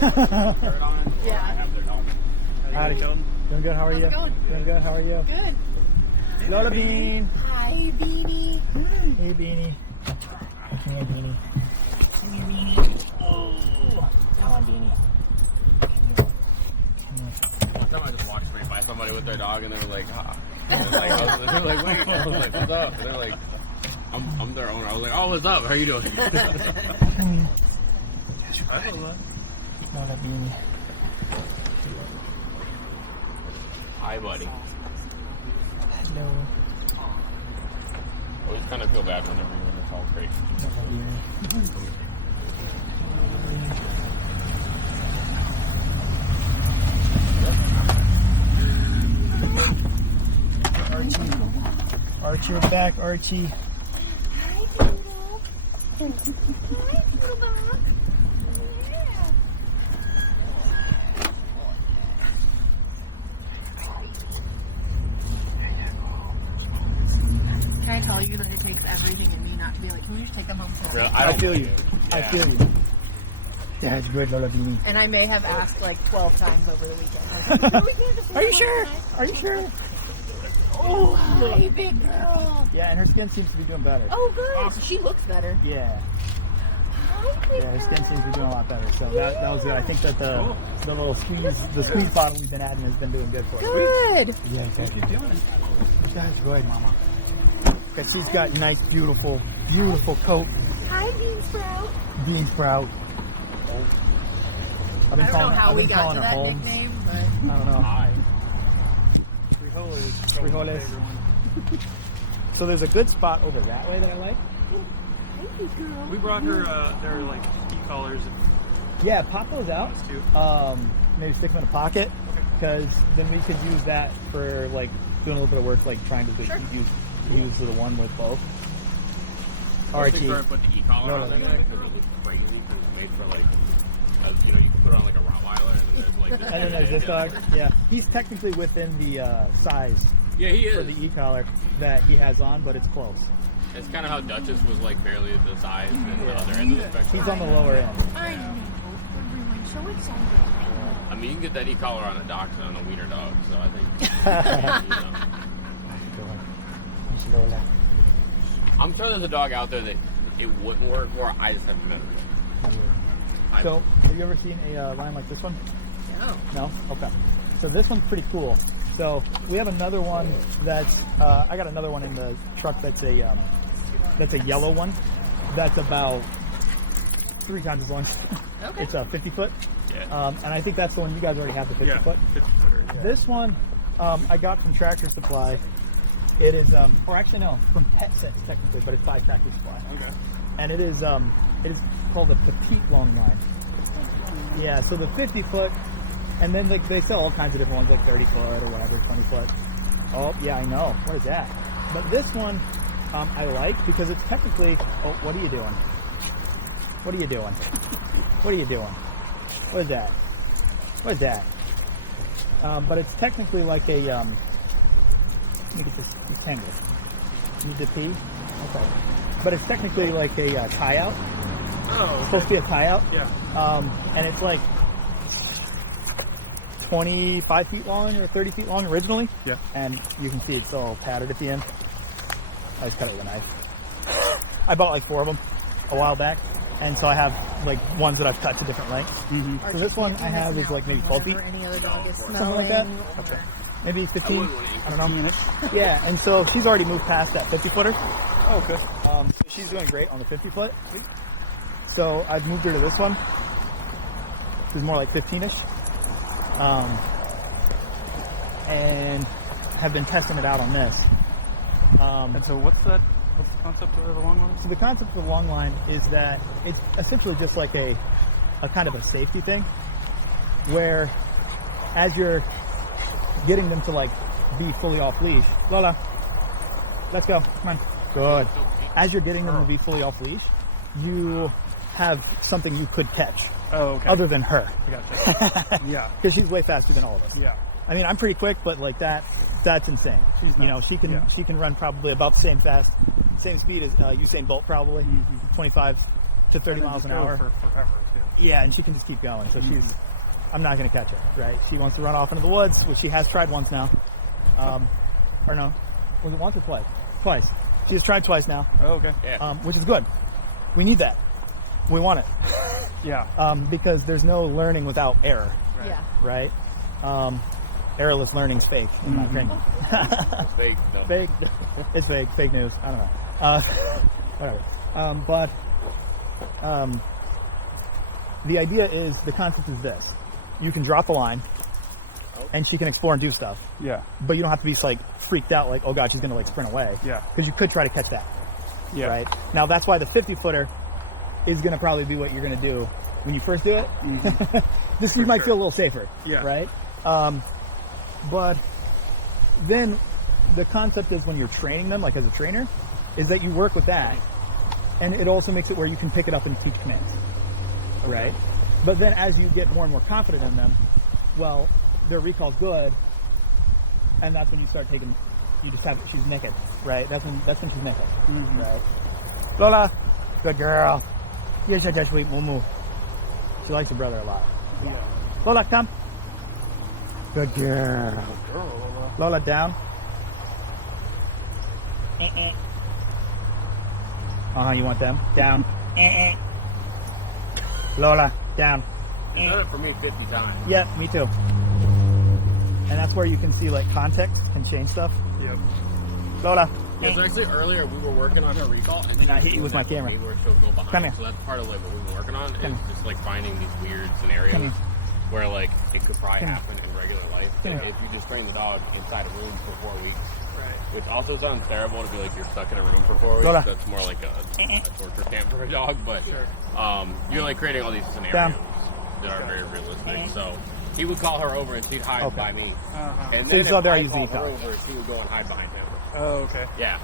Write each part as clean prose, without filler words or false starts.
Yeah. I have their dog. Howdy, Kelton. Doing good. How are you? Doing good. How are you? Good. Lola Bean. Hi, Beanie. Hey, Beanie. Hey, Beanie. Hey, Beanie. Oh, come on, Beanie. One time I just walked straight by somebody with their dog and they were like, ah. And they're like, wait, I was like, what's up? And they're like, I'm their owner. I was like, oh, what's up? How you doing? Lola Beanie. Hi, buddy. Hello. I always kind of feel bad whenever you're in a tall crate. Archie, you're back, Archie. Hi, Doodle. Hi, Doodle. Yeah. Can I tell you that it takes everything in me not to be like, can we just take them home for Really? I feel you. Yeah. I feel you. Yeah, it's good, Lola Beanie. And I may have asked like 12 times over the weekend. Like, "No, we can't just Are you leave sure? tonight." Are you sure? Oh, hi, big girl. Yeah, and her skin seems to be doing better. Oh, good. She looks better. Yeah. Hi, big Yeah, her skin girl. seems to be doing a lot better. So that was good. I think that the little squeeze bottle we've been adding has been doing good for her. Good. Yeah, exactly. What you doing? That's good, Mama. Because she's got nice, beautiful coat. Hi, Bean Sprout. Bean Sprout. I don't know how we got to that Holmes. nickname, but I don't know. Hi. Frijoles. So there's a good spot over that way that I like. thank you, girl. We brought her their like e-collars. Yeah, pop those out. Let's do. Maybe stick them in a pocket, because then we could use that for like doing a little bit of work, like trying to Sure. use the one with both. I Archie. think put the e-collar No, on no, there no. because it looks crazy because it's made for like, you know, you can put it on like a Rottweiler and there's like this. And then there's this dog. Yeah, he's technically within the size Yeah, he for is. the e-collar that he has on, but it's close. It's kind of how Duchess was like barely the size and the other end of the spectrum. He's on the lower end. I know. Everyone's so excited. I mean, you can get that e-collar on a dachshund, on a wiener dog, so I think, you know. I'm sure there's a dog out there that it wouldn't work for. I just haven't met it. So, have you ever seen a line like this one? No. No? Okay. So this one's pretty cool. So we have another one that's, I got another one in the truck that's a yellow one. That's about 3 times as long. Okay. It's a 50 foot. Yeah. And I think that's the one you guys already have, the 50 Yeah, foot. 50-footer. Yeah. This one, I got from Tractor Supply. It is, or actually no, from Pet Sense technically, but it's by Tractor Supply. Okay. And it is called a petite long line. Yeah, so the 50 foot, and then like they sell all kinds of different ones, like 30 foot or whatever, 20 foot. Oh yeah, I know. What is that? But this one, I like because it's technically. Oh, what are you doing? What are you doing? What are you doing? What is that? What is that? But it's technically like a. Let me get this tangle. You need to pee? Okay. But it's technically like a tie out. Oh, It's supposed to be a tie out. yeah. And it's like 25 feet long or 30 feet long originally. Yeah. And you can see it's all padded at the end. I just cut it with a knife. I bought like 4 of them a while back. And so I have like ones that I've cut to different lengths. Mm-hmm. So this one I have is like maybe 12 feet. Any other dog is Something like that. smelling. Maybe 15. I I don't know. Yeah, and so she's already moved past that 50 footer. Oh, good. So she's doing great on the 50 foot. So I've moved her to this one. She's more like 15-ish. And have been testing it out on this. And so what's the concept of the long line? So the concept of the long line is that it's essentially just like a kind of a safety thing, where as you're getting them to like be fully off leash, Lola, let's go, come on, good. As you're getting them to be fully off leash, you have something you could catch, Oh, okay. other than her, I gotcha. Yeah. because she's way faster than all of us. Yeah. I mean, I'm pretty quick, but like that's insane. She's You know, nuts. she can Yeah. run probably about the same speed as Usain Bolt, probably 25 to 30 And then miles just an go hour. for forever. Too. Yeah, and she can just keep going. So I'm not going to catch her, right? She wants to run off into the woods, which she has tried once now. Or no, was it once or twice? Twice. She has tried twice now, Oh, okay. Yeah. which is good. We need that. We want it. Yeah. Because there's no learning without error, Yeah. right? Errorless learning is fake, in my opinion. Fake. No. Fake. It's fake. Fake news. I don't know. Whatever. The idea is, the concept is this. You can drop the line, and she can explore and do stuff. Yeah. But you don't have to be like freaked out like, oh God, she's going to like sprint away. Yeah. Because you could try to catch that. Yeah. Right? Now, that's why the 50-footer is going to probably be what you're going to do when you first do it. Just you might feel a little safer. Yeah. Right? But then the concept is, when you're training them, like as a trainer, is that you work with that. And it also makes it where you can pick it up and teach commands. Right? But then as you get more and more confident in them, well, their recall's good. And that's when you start taking, you just have, she's naked, right? That's when she's naked, right? Lola, good girl. You're such a sweet moo. She likes her brother a lot. Yeah. Lola, come. Good girl. Lola, down. You want them? Down. Lola, down. You've done it for me 50 times. Yeah, me too. And that's where you can see like context can change stuff. Yep. Lola. Yeah, so actually earlier we were working on her recall, and I hit you with my camera. Where she'll go behind. Come here. So that's part of like what we've been working on, is just like finding these weird Come scenarios here. where like it could probably Come here. happen in regular life. Come If here. you just train the dog inside a room for 4 weeks. Which also sounds terrible to be like you're stuck in a room for 4 weeks. Lola. That's more like a torture camp for a dog, but you're like creating all these scenarios Down. that are very realistic. So he would call her over and she'd hide Okay. by me. And So you then saw if there I I use called the her e-card. over, she would go and hide behind him. Oh, okay. Yeah.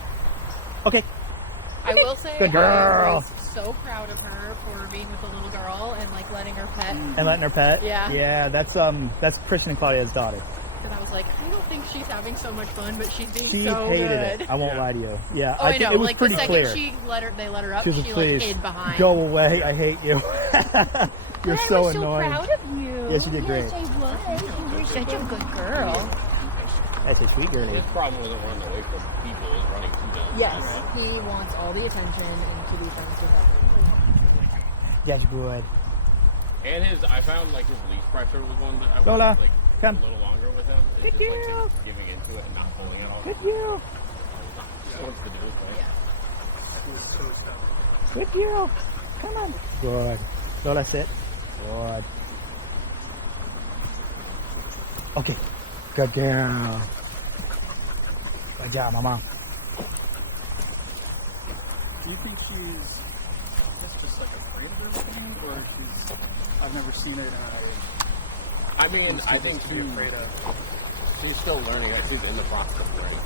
Okay. I will say, Good I girl. was so proud of her for being with the little girl and like letting her pet. And letting her pet. Yeah. Yeah, that's Christian and Claudia's daughter. And I was like, I don't think she's having so much fun, but she's being She so hated good. it. I won't lie to you. Yeah. Oh, I think know. it was Like pretty the second clear. they let her up, She was she like, like please hid behind. go away. I hate you. You're But so I was annoying. so proud of you. Yes, you did great. Yes, I was. You were such a good girl. That's a sweet girlie. His problem wasn't running away from people, it was running to them. Yes, he wants all the attention and to be friends with her. That's good. And I found like his leash pressure was one that I was Lola, like come. a little longer with him. It's Good just like girl. just giving into it and not pulling it all. Good girl. She wants to do it, right? Yeah. Good girl. Come on. Good. Lola, sit. Good. Okay. Good girl. Good job, Mama. Do you think she's just like afraid of everything, or she's? I've never seen it. I mean, I think she's still learning it. She's in the process of learning.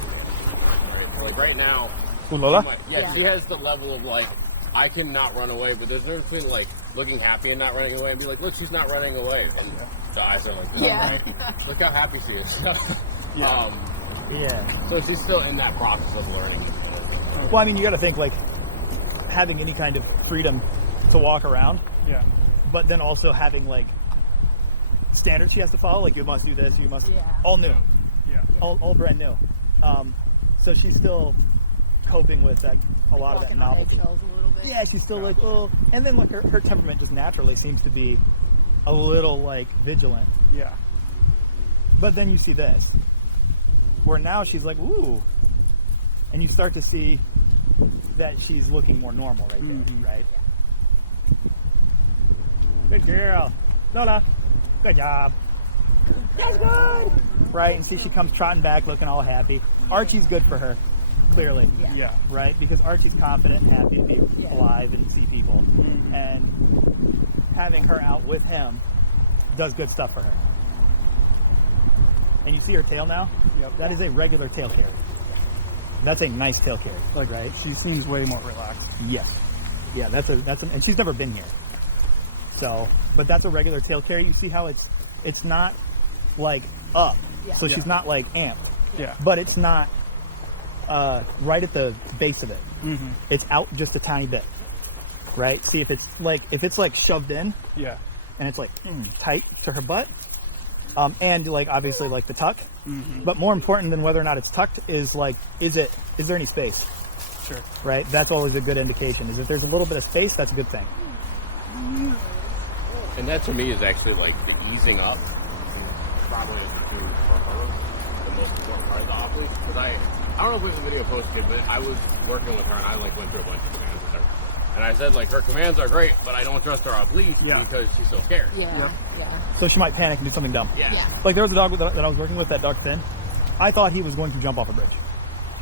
Right? So, like right now, Ooh, Lola? she has the level of like, I cannot run away, but there's no between like looking happy and not running away and be like, look, she's not running away. And the eyes are like, oh, Yeah. right? Look how happy she is. Yeah. So she's still in that process of learning. Well, I mean, you got to think like having any kind of freedom to walk around, Yeah. but then also having like standards she has to follow. Like you must do this, you must. Yeah. All new. Yeah. All brand new. So she's still coping with that, a lot of that Walking on novelty. eggshells a little bit. Yeah, she's still like, oh, and then look, her temperament just naturally seems to be a little like vigilant. Yeah. But then you see this, where now she's like, ooh, and you start to see that she's looking more normal right there, right? Good girl, Lola. Good job. That's good. Right, and see, she comes trotting back, looking all happy. Archie's good for her, clearly. Yeah. Right, because Archie's confident and happy to be alive and see people, and having her out with him does good stuff for her. And you see her tail now? Yep. That is a regular tail carry. That's a nice tail carry. Like, right? She seems way more relaxed. Yes. Yeah, that's and she's never been here. So, but that's a regular tail carry. You see how it's not like up. Yeah. So she's not like amped. Yeah. But it's not right at the base of it. Mm-hmm. It's out just a tiny bit. right? See if it's like shoved in Yeah. and it's like tight to her butt. And like obviously like the tuck. But more important than whether or not it's tucked is like, is there any space? Sure. Right? That's always a good indication. Is if there's a little bit of space, that's a good thing. And that to me is actually like the easing up. Probably is the key for her. The most important part of the off leash. Because I don't know if it was a video posted, but I was working with her and I like went through a bunch of commands with her. And I said like her commands are great, but I don't trust her off leash because she's so scared. Yeah. Yeah. So she might panic and do something dumb. Yeah. Like there was a dog that I was working with, that dog Finn. I thought he was going to jump off a bridge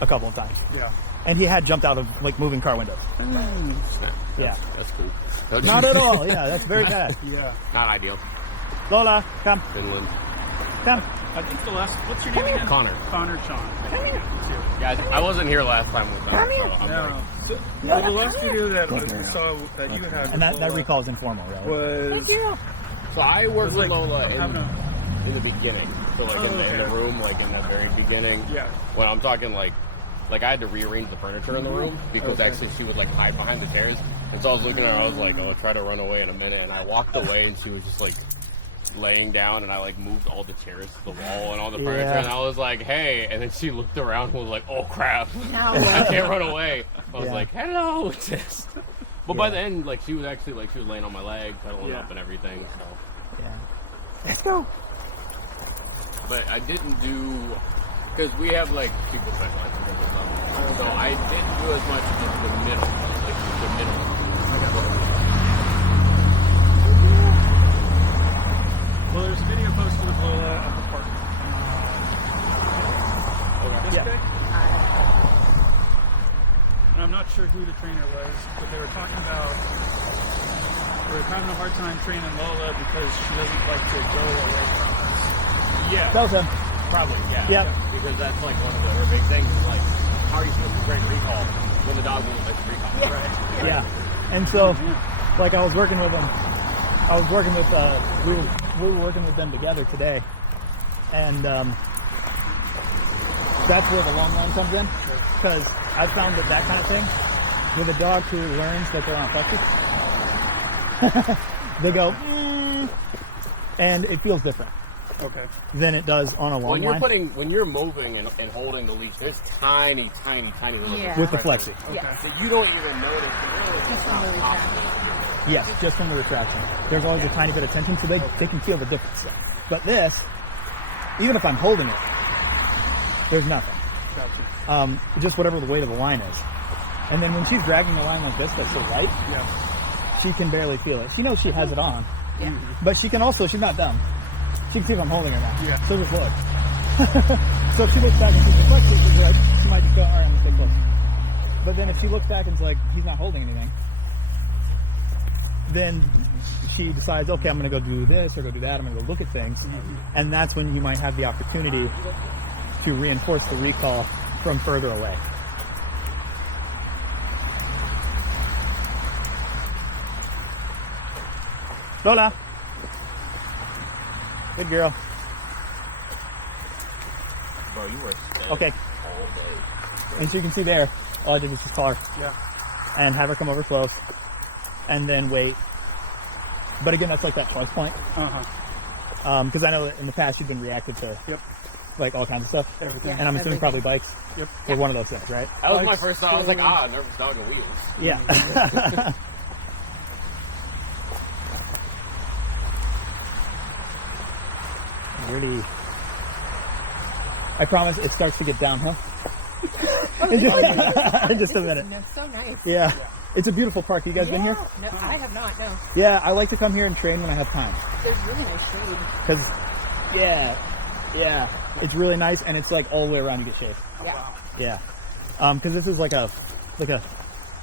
a couple of times. Yeah. And he had jumped out of like moving car windows. Yeah. That's cool. Not at all. Yeah, that's very bad. Yeah. Not ideal. Lola, come. Finland. Come. I think the last. What's your name again? Connor. Connor Sean. Yeah, I wasn't here last time with them. No. So the last video that I saw that you had, And that recall is informal, really. was. So I worked with like, Lola in the beginning. So like in the okay. room, like in the very beginning. Yeah. When I'm talking like I had to rearrange the furniture in the room because actually she would like hide behind the chairs. And so I was looking at her, I was like, I'll try to run away in a minute. And I walked away and she was just like laying down, and I like moved all the chairs to the wall and all the furniture. Yeah. And I was like, hey. And then she looked around and was like, oh crap. No. I can't run away. I was Yeah. like, hello. But by Yeah. the end, like she was actually like, she was laying on my leg, cuddling up and everything. So. Yeah. Let's go. But I didn't do, because we have like people specialize in different stuff. So I didn't do as much in the middle, like the middle. Well, there's a video posted of Lola at the park. Yesterday? And I'm not sure who the trainer was, but they were talking about we're having a hard time training Lola because she doesn't like to go away from us. Yeah, That was him. probably, yeah. Yep. Because that's like one of her big things is like, how are you supposed to train recall when the dog won't let you recall? Yeah. Right? Yeah. And so, like, I was working with him. I was working with, we were working with them together today. And that's where the long line comes in. Because I found that kind of thing, with a dog who learns that they're on flexi, they go, and it feels different Okay. than it does on a long line. When you're moving and holding the leash, there's tiny little Yeah. With the flexi. Yeah. that you don't even notice. Just from the retraction. Yes, just from the retraction. There's always a tiny bit of tension, so they can feel the difference. But this, even if I'm holding it, there's nothing. Gotcha. Just whatever the weight of the line is. And then when she's dragging the line like this, that's so light, Yeah. she can barely feel it. She knows she has it on, Yeah. but she can also, she's not dumb. She can see if I'm holding her now. Yeah. So just look. So if she looks back and sees the flex, she's like, she might just go, all right, I'm gonna stay close. But then if she looks back and is like, he's not holding anything, then she decides, okay, I'm going to go do this or go do that. I'm going to go look at things. And that's when you might have the opportunity to reinforce the recall from further away. Lola. Good girl. Bro, you were staying Okay. all day. And so you can see there, all I did was just call her Yeah. and have her come over close and then wait. But again, that's like that choice point. Uh-huh. Because I know that in the past you've been reactive to Yep. like all kinds of stuff. Everything. And I'm assuming probably bikes. Yep. Or one of those things, right? That was my Bikes, first thought. I was like, nervous dog and wheels. Yeah. Really. I promise it starts to get downhill. in just a minute. No, so nice. Yeah. It's a beautiful park. You guys been here? No, I have not, no. Yeah, I like to come here and train when I have time. There's really nice shade. Because, yeah, it's really nice, and it's like all the way around you get shade. Yeah. Yeah. Because this is like a, I don't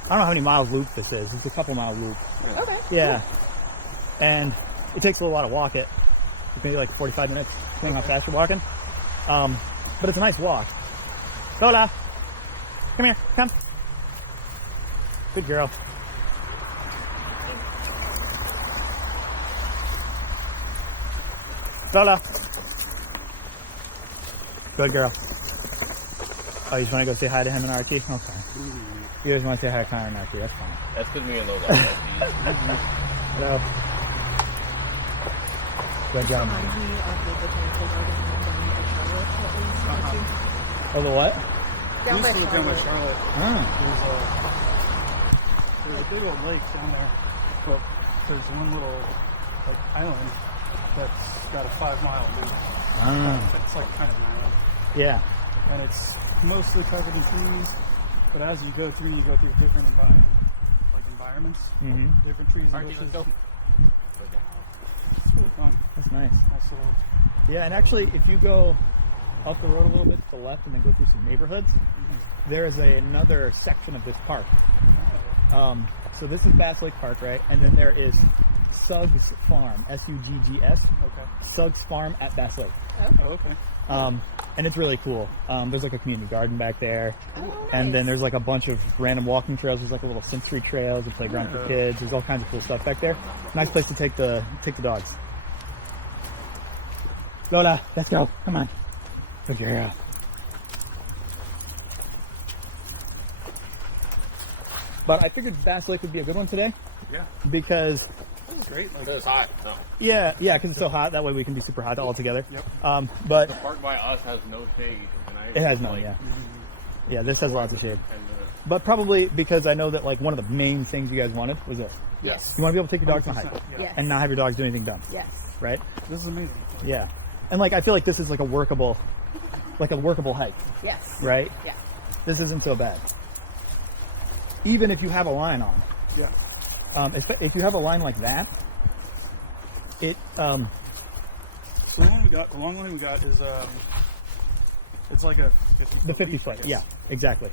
know how many miles loop this is. It's a couple mile loop. Okay. Yeah. And it takes a little while to walk it. It's maybe like 45 minutes, depending how fast you're walking. But it's a nice walk. Lola, come here, come. Good girl. Lola. Good girl. Oh, you just want to go say hi to him and Archie? Okay. You guys want to say hi to Connor and Archie? That's fine. That's because me and Lola are besties. Hello. Good job. Remind me of the botanical garden down by Charlotte that we used to go to. Oh, the what? Down We by used to go down by Charlotte. Charlotte. Ah. There's a big old lake down there, but there's one little like island that's got a 5-mile loop. Ah. It's like kind of narrow, Yeah. and it's mostly covered in trees. But as you go through different environments, different trees. Archie, let's go. It's really fun. That's nice. Nice little. Yeah, and actually, if you go up the road a little bit to the left and then go through some neighborhoods, there is another section of this park. So this is Bass Lake Park, right? And then there is Suggs Farm, S-U-G-G-S. Okay. Suggs Farm at Bass Lake. Oh, okay. And it's really cool. There's like a community garden back there. Oh, nice. And then there's like a bunch of random walking trails. There's like a little sensory trails, a playground for kids. There's all kinds of cool stuff back there. Nice place to take the dogs. Lola, let's go. Come on. Good girl. But I figured Bass Lake would be a good one today Yeah. because, This is great. Like, It's hot. No. yeah, because it's so hot. That way we can be super hot all together. Yep. But The park by us has no shade. And it has none, like, yeah. Yeah, this has lots of shade. 10 minutes. But probably because I know that like one of the main things you guys wanted was this. Yes. You want to be able to take your dogs on a hike 100%, yeah. Yes. and not have your dogs do anything dumb, Yes. right? This is amazing. Yeah. And like I feel like this is like a workable hike, Yes. right? Yeah. This isn't so bad. Even if you have a line on. Yeah. If you have a line like that, it So the long one we got is it's like a 50 the 50 leash, I foot, guess. yeah, exactly.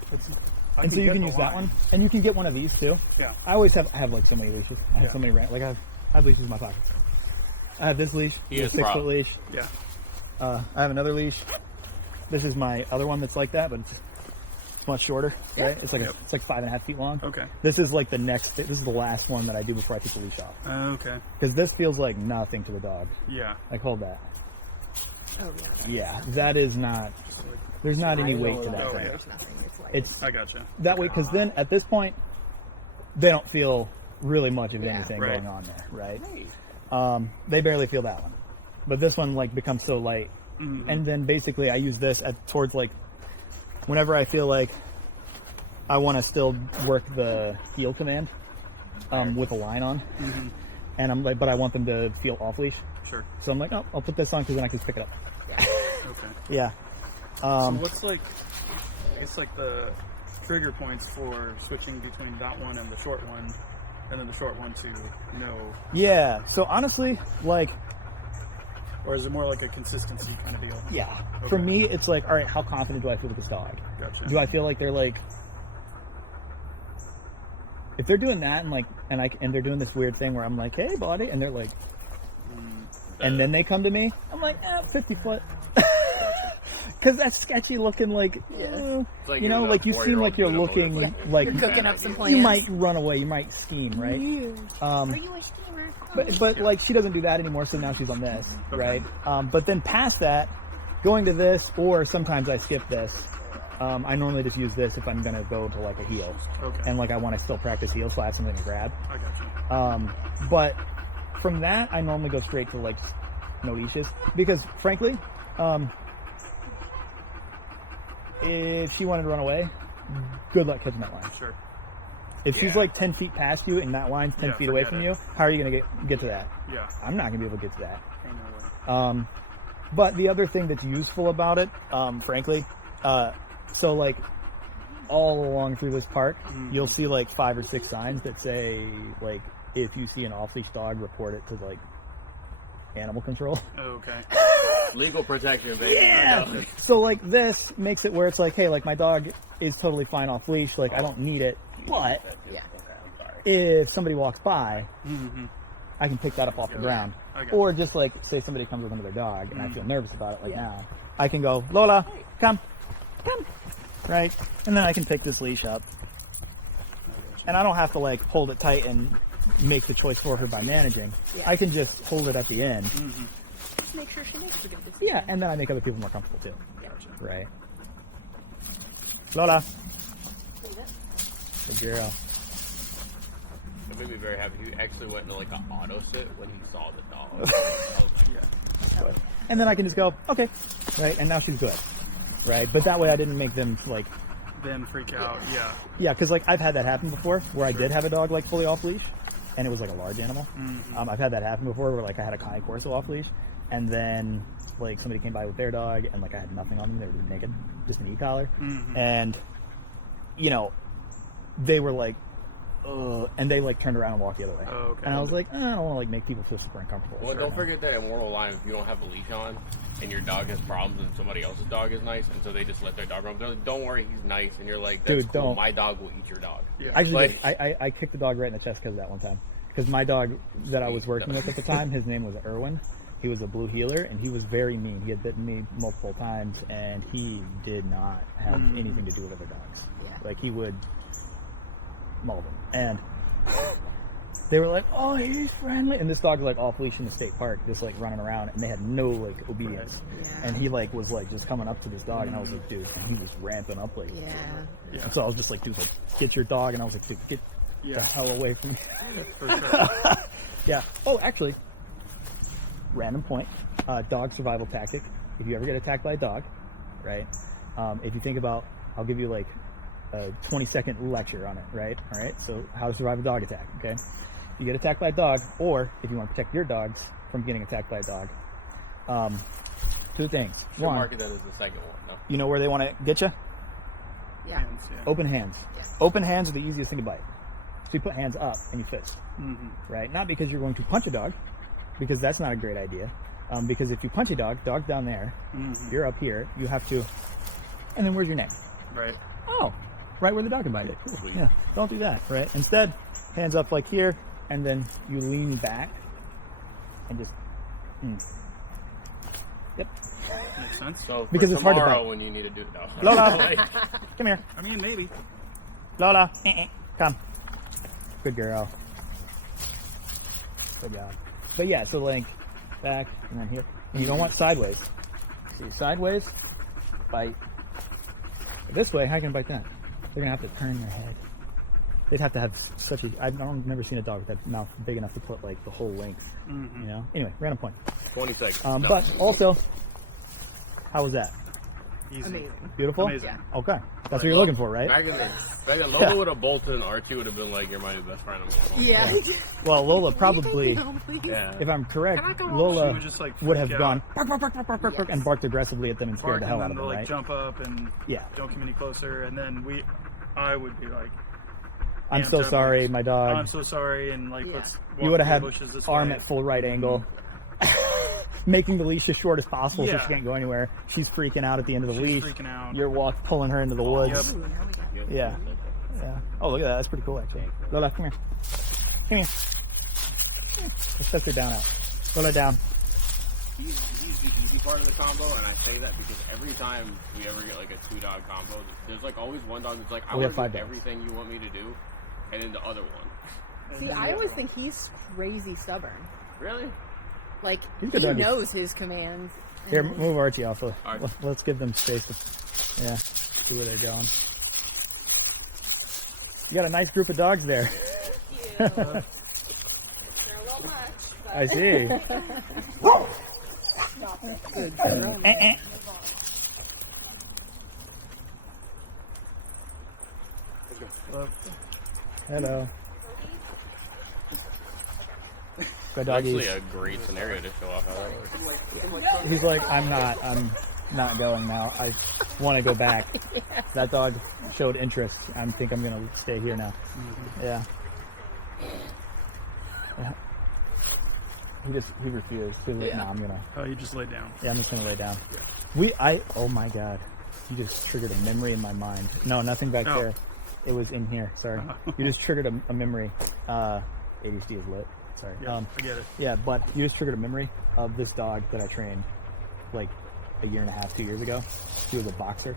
I And so you get can the use that line. one, and you can get one of these too. Yeah. I always have like so many leashes. I have Yeah. so many I have leashes in my pockets. I have this leash, He this is 6-foot proud. leash. Yeah. I have another leash. This is my other one that's like that, but it's much shorter, right? It's like it's like 5.5 feet long. Okay. This is like this is the last one that I do before I take the leash off, Okay. because this feels like nothing to the dog. Yeah. Like hold that. Oh, yeah. Yeah, that is not. There's not any weight to that Oh, thing. yeah. There's nothing. It's like, It's I gotcha. that way because then at this point they don't feel really much of anything right. going on there, right? They barely feel that one, but this one like becomes so light, and then basically I use this towards like whenever I feel like I want to still work the heel command with a line on, and I'm like, but I want them to feel off leash, Sure. so I'm like, oh, I'll put this on because then I can pick it up. Okay. Yeah. So what's like, I guess like the trigger points for switching between that one and the short one, and then the short one to no, Yeah. So honestly, like, or is it more like a consistency kind of deal? yeah. Okay. For me, it's like, all right, how confident do I feel with this dog? Gotcha. Do I feel like they're like, if they're doing that and they're doing this weird thing where I'm like, hey, buddy, and they're like, and then they come to me, I'm like, 50 foot. Because that's sketchy looking, like, like you know, you're like the you seem like you're 4-year-old doing a looking motorcycle. like You're cooking up some plans. you might run away, you might scheme, right? Are you a steamer? But like she doesn't do that anymore, so now she's on this, right? But then past that, going to this, or sometimes I skip this. I normally just use this if I'm gonna go to like a heel, Okay. and like I want to still practice heel, so I have something to grab. I gotcha. But from that, I normally go straight to like no leashes because, frankly, if she wanted to run away, good luck catching that line. Sure. If she's Yeah. like 10 feet past you and that line's 10 Yeah, feet away forget from it. you, how are you gonna get to that? Yeah. I'm not gonna be able to get to that. Ain't no way. But the other thing that's useful about it, frankly, so like all along through this park, you'll see like 5 or 6 signs that say like, if you see an off-leash dog, report it to like animal control. Okay. Legal protection, baby. Yeah. So like this makes it where it's like, hey, like my dog is totally fine off leash, like I don't need it, but Yeah. if somebody walks by, Mm-hmm. I can pick that up off the ground. I got Or just like say somebody comes with another dog and I feel nervous about it, like Yeah. now, I can go, Lola, come, right? And then I can pick this leash up. And I don't have to like hold it tight and make the choice for her by managing. Yeah. I can just hold it at the end. Just make sure she makes a good decision. Yeah, and then I make other people more comfortable too. Gotcha. Right. Lola. Good girl. It made me very happy. He actually went into like an auto sit when he saw the dog. I was like, Yeah. And then I can just go, okay, right? And now she's good, right? But that way I didn't make them like, Then freak out. Yeah. yeah, because like I've had that happen before where I did have a dog like fully off leash, and it was like a large animal. Mm-hmm. I've had that happen before where like I had a Kai Corso off leash, and then like somebody came by with their dog, and like I had nothing on them; they were naked, just an e-collar, and you know, they were like, and they like turned around and walked the other way. Oh, okay. And I was like, I don't want to like make people feel super uncomfortable. well, right don't now. forget that immortal line: if you don't have a leash on, and your dog has problems, and somebody else's dog is nice, and so they just let their dog run. They're like, don't worry, he's nice, and you're like, that's Dude, cool. don't. My dog will eat your dog. Yeah. Actually, Like- I kicked the dog right in the chest because of that one time. Because my dog that I was working with at the time, his name was Irwin. He was a blue heeler, and he was very mean. He had bitten me multiple times, and he did not have anything to do with other dogs. Yeah. Like, he would maul them. And they were like, oh, he's friendly. And this dog was like off leash in the state park, just like running around, and they had no like obedience. Yeah. And he like was like just coming up to this dog, and I was like, dude, and he was ramping up like. Yeah. And so I was just like, dude, like, get your dog, and I was like, dude, get the Yeah. hell away from me. For sure. Yeah. Oh, actually, random point, dog survival tactic. If you ever get attacked by a dog, right? If you think about, I'll give you like a 20-second lecture on it, right? All right. So how to survive a dog attack. Okay. If you get attacked by a dog, or if you want to protect your dogs from getting attacked by a dog, two things. Should One, market that as the second one. No. you know where they want to get you? Yeah. Hands, yeah. Open hands. Open hands are the easiest thing to bite. So you put hands up and you fist, right? Not because you're going to punch a dog, because that's not a great idea. Because if you punch a dog down there, you're up here, you have to, and then where's your neck? Right. Oh, right where the dog can bite it. Cool. Yeah, don't do that, right? Instead, hands up like here, and then you lean back and just, Yep. Makes sense. So for Because it's hard to tomorrow bite. when you need to do it, no. Lola, Like, come here. I mean, maybe. Lola, come. Good girl. Good job. But yeah, so like back and then here. And you don't want sideways. See, sideways, bite. But this way, how can you bite that? They're gonna have to turn their head. They'd have to have such a. I've never seen a dog with that mouth big enough to put like the whole length. You know. Anyway, random point. 20 seconds. Um, No. But also, how was that? Easy. Amazing. Beautiful. Amazing. Yeah. Okay, that's what you're looking for, right? Back in Lola would have bolted and Archie would have been like, you're my new best friend. I'm going Yeah. Well, Lola probably. No, please. Yeah. If I'm correct, She Lola would just, like, would have freak gone out. bark, bark, bark, bark, bark, bark, bark, and barked aggressively at them and scared Bark the and hell then out of they'll them, like right? jump up and Yeah. don't come any closer, and then I would be like, I'm hands so up, sorry, like, my oh, dog. I'm so sorry, and like Yeah. let's walk You would have through had the bushes this arm way. at full right angle, making the leash as short as possible so Yeah. she can't go anywhere. She's freaking out at the end of the She's leash. freaking out. You're pulling her into the woods. Yep. Ooh, now we got Yeah. Yeah. Oh, look at that. That's pretty cool, actually. Lola, come here. Come here. Let's set her down out. Lola down. He's the easy part of the combo, and I say that because every time we ever get like a 2-dog combo, there's like always one dog that's like, I We want have to 5 do dogs. everything you want me to do, and then the other one. See, I always think he's crazy stubborn. Really? Like, He's a he good doggy. knows his commands. Here, move Archie off. Alright. Let's give them space to, yeah, see where they're going. You got a nice group of dogs there. They're a little much, but... I see. Hello. Good Actually, doggies. a great scenario to show off how that works. He's like, I'm not going now. I want to go back. That dog showed interest. I think I'm going to stay here now. Yeah. Yeah. He refused. He was like, Yeah. no, I'm going to. Oh, you just lay down. Yeah, I'm just gonna lay down. Oh my god. You just triggered a memory in my mind. No, nothing back Oh. there. It was in here, sorry. You just triggered a memory. ADHD is lit. Sorry. Yeah, I get it. Yeah, but you just triggered a memory of this dog that I trained like a year and a half, 2 years ago. She was a boxer.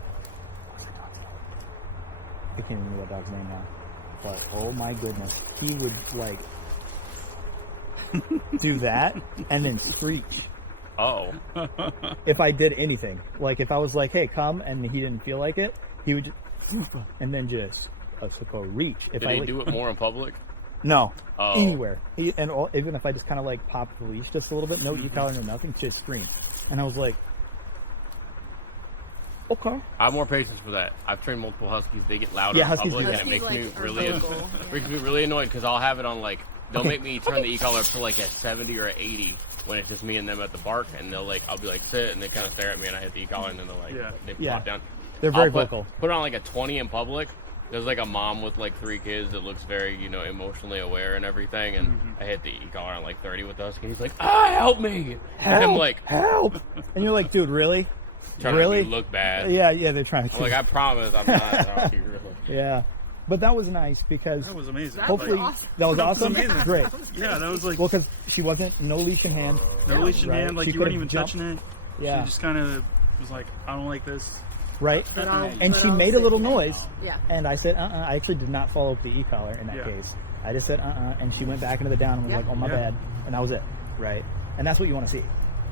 I can't even remember that dog's name now. But oh my goodness. He would like do that and then screech. Oh. If I did anything, like if I was like, "Hey, come," and he didn't feel like it, he would just, and then just reach. If Did he do it more in public? No, Oh. anywhere. Even if I just kind of like popped the leash just a little bit, no e-collar, no nothing, just scream. And I was like, okay. I have more patience for that. I've trained multiple huskies. They get louder Yeah, in huskies public, do and it makes that. me Huskies, really like, makes me really annoyed because I'll have it on like they'll Okay. make me turn the e-collar up to like a 70 or a 80 when it's just me and them at the bark, and they'll like I'll be like sit, and they kind of stare at me, and I hit the e-collar, and then they're like they Yeah. pop down. They're very I'll vocal. Put it on like a 20 in public. There's like a mom with like 3 kids that looks very, emotionally aware and everything, and I hit the e-collar on like 30 with the husky. He's like, help me! And I'm like, help! And you're like, dude, really? trying Really? to make me look bad. Yeah, they're trying to. I'm like, I promise I'm not talking really. Yeah, but that was nice because That was amazing. hopefully Like, that was awesome. amazing. Great. yeah, that was like Well, because she wasn't no leash in hand. no leash in right. hand. Like She you weren't could've even jumped. touching it. Yeah. She just kind of was like, I don't like this. Right. But I'll- And but she I'll made a sit little there. noise. Yeah. And I said, I actually did not follow up the e-collar in that Yeah. case. I just said, and she went back into the down and was Yeah. like, oh, my Yeah. bad. And that was it. Right. And that's what you want to see.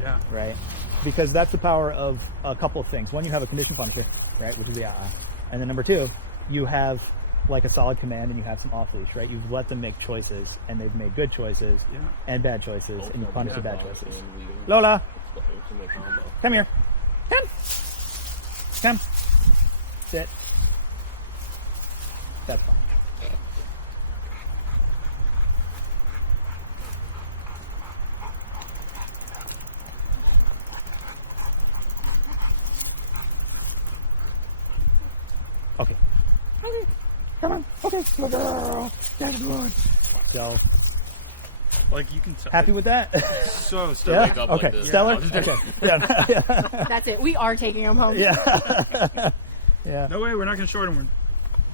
Yeah. Right. Because that's the power of a couple of things. One, you have a condition punisher, right, which is the and then number 2, you have like a solid command and you have some off leash, right? You've let them make choices, and they've made good choices Yeah. and bad choices, and you punish the bad choices. It's Lola, the ultimate combo. come here. Come. Sit. That's fine. Okay. Okay. Come on. Okay. Good girl. That's good. So, Like you can tell. happy with that? So Yeah? wake up like Okay. this. Stellar? Yeah. Okay. Yeah. That's it. We are taking him home. Yeah. Yeah. No way, we're not gonna short him.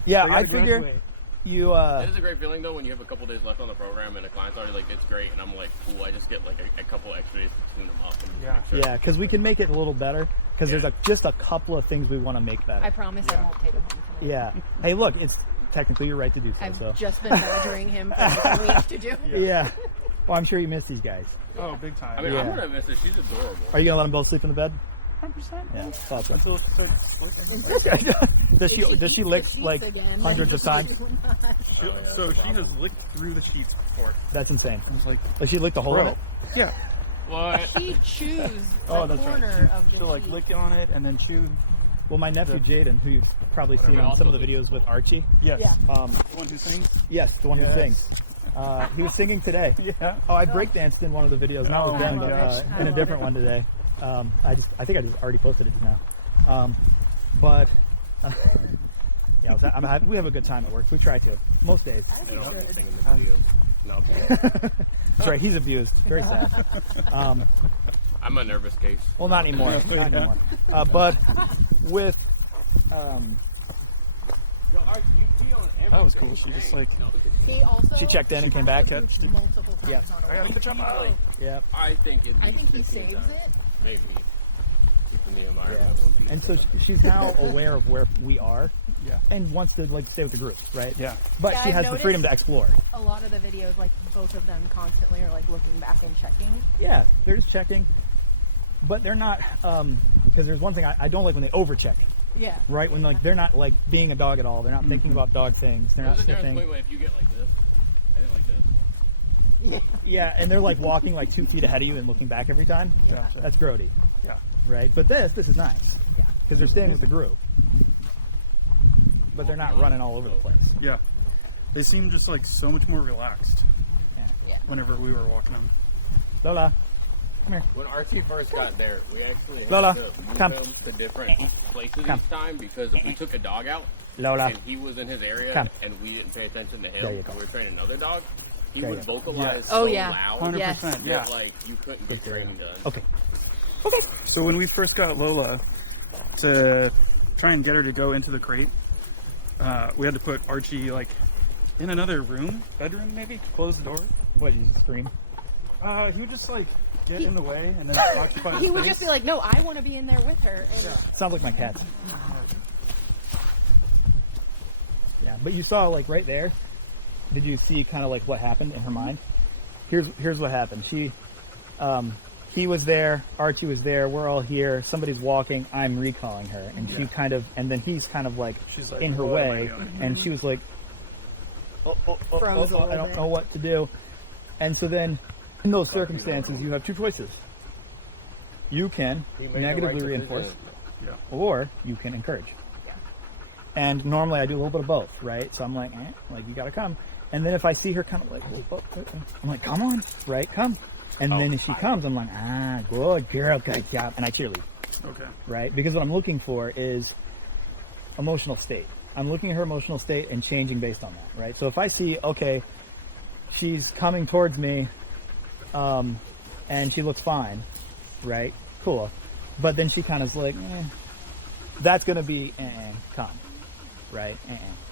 Yeah, They gotta I figure graduate. you, It is a great feeling though when you have a couple days left on the program and a client's already like, it's great, and I'm like, cool, I just get like a couple extra days to tune them up. And Yeah. make sure. yeah, because we can make it a little better, because there's just a couple of things we want to make better. I promise I won't take him home tonight. Yeah. Hey, look, it's technically your right to do so. I've so. just been badgering him for like a week to do. Yeah. Well, I'm sure you miss these guys. Oh, big time. I mean, Yeah. I'm gonna miss her. She's adorable. Are you gonna let them both sleep in the bed? 100%. Yeah. Thought so. Until it starts working. does she lick like hundreds of times? So she has licked through the sheets before. That's insane. I was like, Does she lick the hole in bro. it? Yeah. What? He chews Oh, the that's corner right. of the She'll like sheet. lick on it and then chew. Well, my nephew Jaden, who you've probably seen Whatever. on some of the videos with Archie. Yes. Yeah. The one who sings. Yes, the one who Yes. sings. He was singing today. Yeah. Oh, I breakdanced in one of the videos, not with Oh, them, my but gosh. in a different one today. I think I just already posted it just now. But yeah, we have a good time at work. We try to most days. I don't sing in the video. No, That's right. He's abused. Very sad. I'm a nervous case. Well, not anymore. Yeah. Not anymore. But with That was cool. She just like, He also She checked in and came back. practices multiple times Yeah. on I gotta it. catch up. yeah, I think it. I think he saves it. Maybe. Keeping the yeah. environment one piece. And so she's now aware of where we are, Yeah. and wants to like stay with the group, right? Yeah. But Yeah, she I've has the freedom to noticed- explore. A lot of the videos, like both of them constantly are like looking back and checking. Yeah, they're just checking, but they're not. Because there's one thing I don't like when they overcheck. Yeah. Right, when like they're not like being a dog at all. They're not thinking about dog things. They're not There's a difference sniffing. between if you get like this and then like this. Yeah, and they're like walking like 2 feet ahead of you and looking back every time. Yeah. That's grody, Yeah. right? But this is nice. Yeah, because they're staying with the group, but they're not running all over the place. Yeah. They seem just like so much more relaxed Yeah. Yeah. whenever we were walking them. Lola, come here. When Archie first got there, we actually had Lola, to move come. him to different places Come. each time because if we took a dog out Lola, and he was in his area Come. and we didn't pay attention to There him you and go. we were training another dog, he There would you go. vocalize Yes. so Oh, yeah. loud 100%. Yes. Yeah. that like you couldn't get training done. okay. So when we first got Lola to try and get her to go into the crate, we had to put Archie like in another room, bedroom maybe, close the door. What, you just scream? He would just like get in the way and then occupy He the would space. just be like, "No, I want to be in there with her." And Sounds like my cats. Yeah, but you saw like right there. Did you see kind of like what happened in her mind? Here's what happened. She he was there, Archie was there, we're all here, somebody's walking, I'm recalling her, and she kind of, and then he's kind of like, She's like, in her what am I way, doing? and she was like, Froze a I little don't bit. know what to do. And so then, in those circumstances, you have two choices. You can He made the negatively right reinforce, decision. Yeah. or you can encourage. And normally I do a little bit of both, right? So I'm like, like you gotta come. And then if I see her kind of like, I'm like, come on, right? Come. And then if she comes, I'm like, good girl, good job. And I cheerlead, Okay. right? Because what I'm looking for is emotional state. I'm looking at her emotional state and changing based on that, right? So if I see, okay, she's coming towards me, and she looks fine, right? Cool. But then she kind of is like, that's going to be, come, right?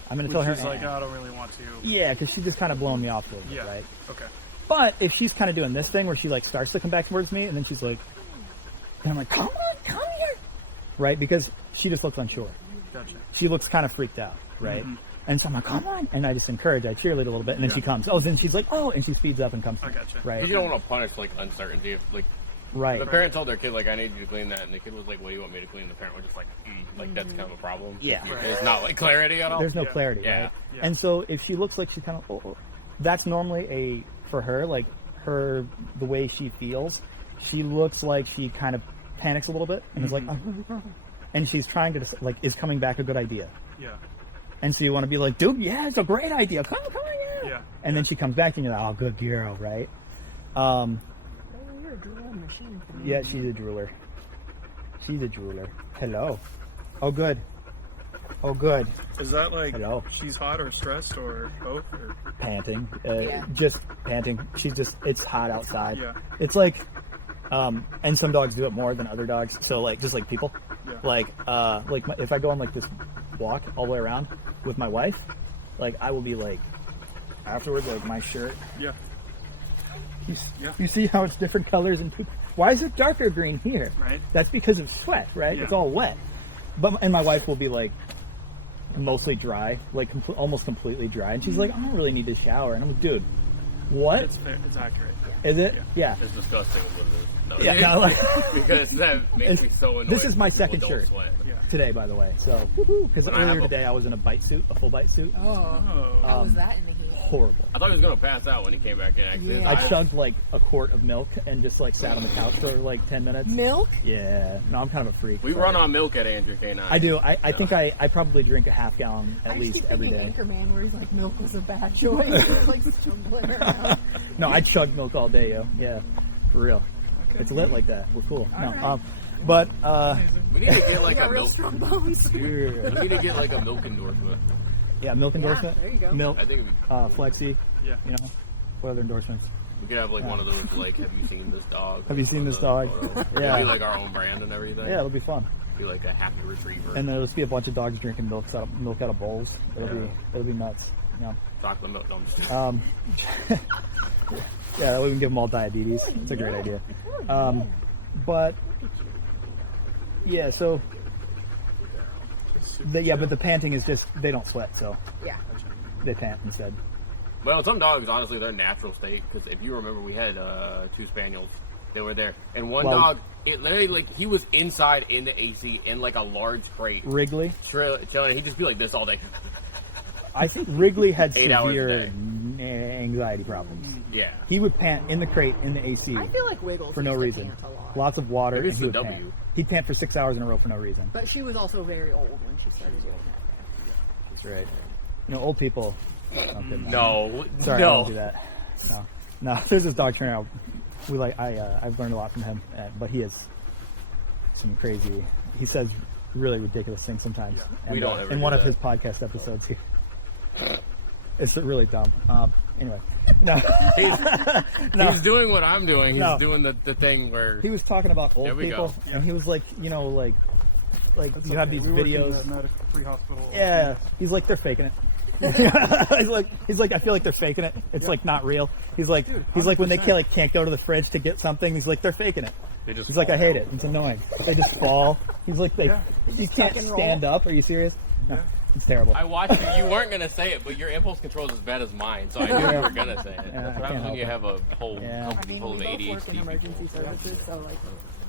I'm going to tell her, She's like, I don't really want to. yeah, because she's just kind of blowing me off a little bit, Yeah. right? Okay. But if she's kind of doing this thing where she like starts to come back towards me, and then she's like, and I'm like, come on, come here, right? Because she just looks unsure. Gotcha. She looks kind of freaked out, right? And so I'm like, come on, and I just encourage, I cheerlead a little bit, and then she comes. Oh, then she's like, oh, and she speeds up and comes. I gotcha. Right, You don't want to punish like uncertainty. If like right. the parent told their kid like I need you to clean that, and the kid was like, what do you want me to clean? The parent was just like that's kind of a problem. Yeah. It's not like clarity at all. There's no Yeah. clarity, Yeah. right? Yeah. And so if she looks like she's kind of, that's normally for her, like the way she feels, she looks like she kind of panics a little bit and is like, and she's trying to like, is coming back a good idea? Yeah. And so you want to be like, dude, yeah, it's a great idea. Come on, yeah. Yeah. And then she comes back and you're like, oh, good girl, right? You're a drooling machine. Yeah, she's a drooler. She's a drooler. Hello. Oh, good. Oh, good. Is that like Hello. she's hot or stressed or both? Or? Panting. Yeah. Just panting. She's just, it's hot outside. Yeah. It's like, and some dogs do it more than other dogs. So like, just like people, Yeah. like if I go on like this walk all the way around with my wife, like I will be like, afterwards, like my shirt, Yeah. Yeah. you see how it's different colors and people, why is it darker green here? Right. That's because of sweat, right? Yeah. It's all wet. And my wife will be like mostly dry, like almost completely dry. And she's like, I don't really need to shower. And I'm like, dude, what? It's fair. It's accurate. Is it? Yeah. Yeah. It's disgusting. No, Yeah, no, like- because that makes me so annoyed. This is my when people second don't shirt sweat. Yeah. today, by the way. So, because When I have earlier a- today I was in a bite suit, a full bite suit. Oh, Oh. how was that in the heat? Horrible. I thought he was gonna pass out when he came back in. Actually, Yeah. I chugged like a quart of milk and just like sat on the couch for like 10 minutes. Milk? Yeah. No, I'm kind of a freak. We run on milk at Angier K9. I do. I think I probably drink a half gallon at I least keep every thinking day. Anchorman, where he's like, milk was a bad choice. He's like stumbling around. No, I chug milk all day, yo. Yeah, for real. It's lit like that. We're cool. No, right. but we need to get like You got a real milk. strong bones. We need to get like a milk endorsement. yeah, milk endorsement. there you go. Milk, I think it'd be, Flexi. Yeah. You know, what other endorsements? we could have like one of those like, have you seen this dog? Have you seen this dog? Photo. Yeah. It'd be like our own brand and everything. Yeah, it'll be fun. Be like a happy retriever. And there'll just be a bunch of dogs drinking milk out of bowls. It'll be nuts. You know. chocolate milk. No, I'm just Yeah, that way we can give them all diabetes. It's a great idea. But yeah, so but the panting is just they don't sweat, so Yeah. they pant instead. Well, some dogs, honestly, they're natural state. Because if you remember, we had 2 spaniels. They were there, and one Well- dog, it literally like he was inside in the AC in like a large crate, Wrigley, chilling. He'd just be like this all day. I think Wrigley had 8 hours a severe day. anxiety problems. Yeah, He would pant in the crate in the AC I feel like Wiggles for no used to reason. pant a lot. Lots of water, There and is he would the pant. W. He'd pant for 6 hours in a row for no reason. But she was also very old when she started doing that. That's right. You know, old people. I'm kidding. no, Sorry, no. I don't do that. No. There's this dog trainer. I've learned a lot from him, but he has some crazy. He says really ridiculous things sometimes. We don't ever in do one of that. his podcast episodes here. It's really dumb. Anyway, no. He's doing what I'm doing. He's No. doing the thing where He was talking about old There we people, go. and he was like, like That's you have okay. these We work in videos. the medical pre-hospital. Yeah, he's like they're faking it. he's like I feel like they're faking it. It's like not real. He's like when they can't go to the fridge to get something. He's like they're faking it. they just He's like I hate it. It's annoying. They just fall. He's like you can't and roll. stand up. Are you serious? No. It's terrible. I watched you. You weren't gonna say it, but your impulse control is as bad as mine, so I knew you were gonna say it. Yeah, That's I what happens can't when you help have a whole Yeah. company full of we both work in ADHD emergency people. services, so like.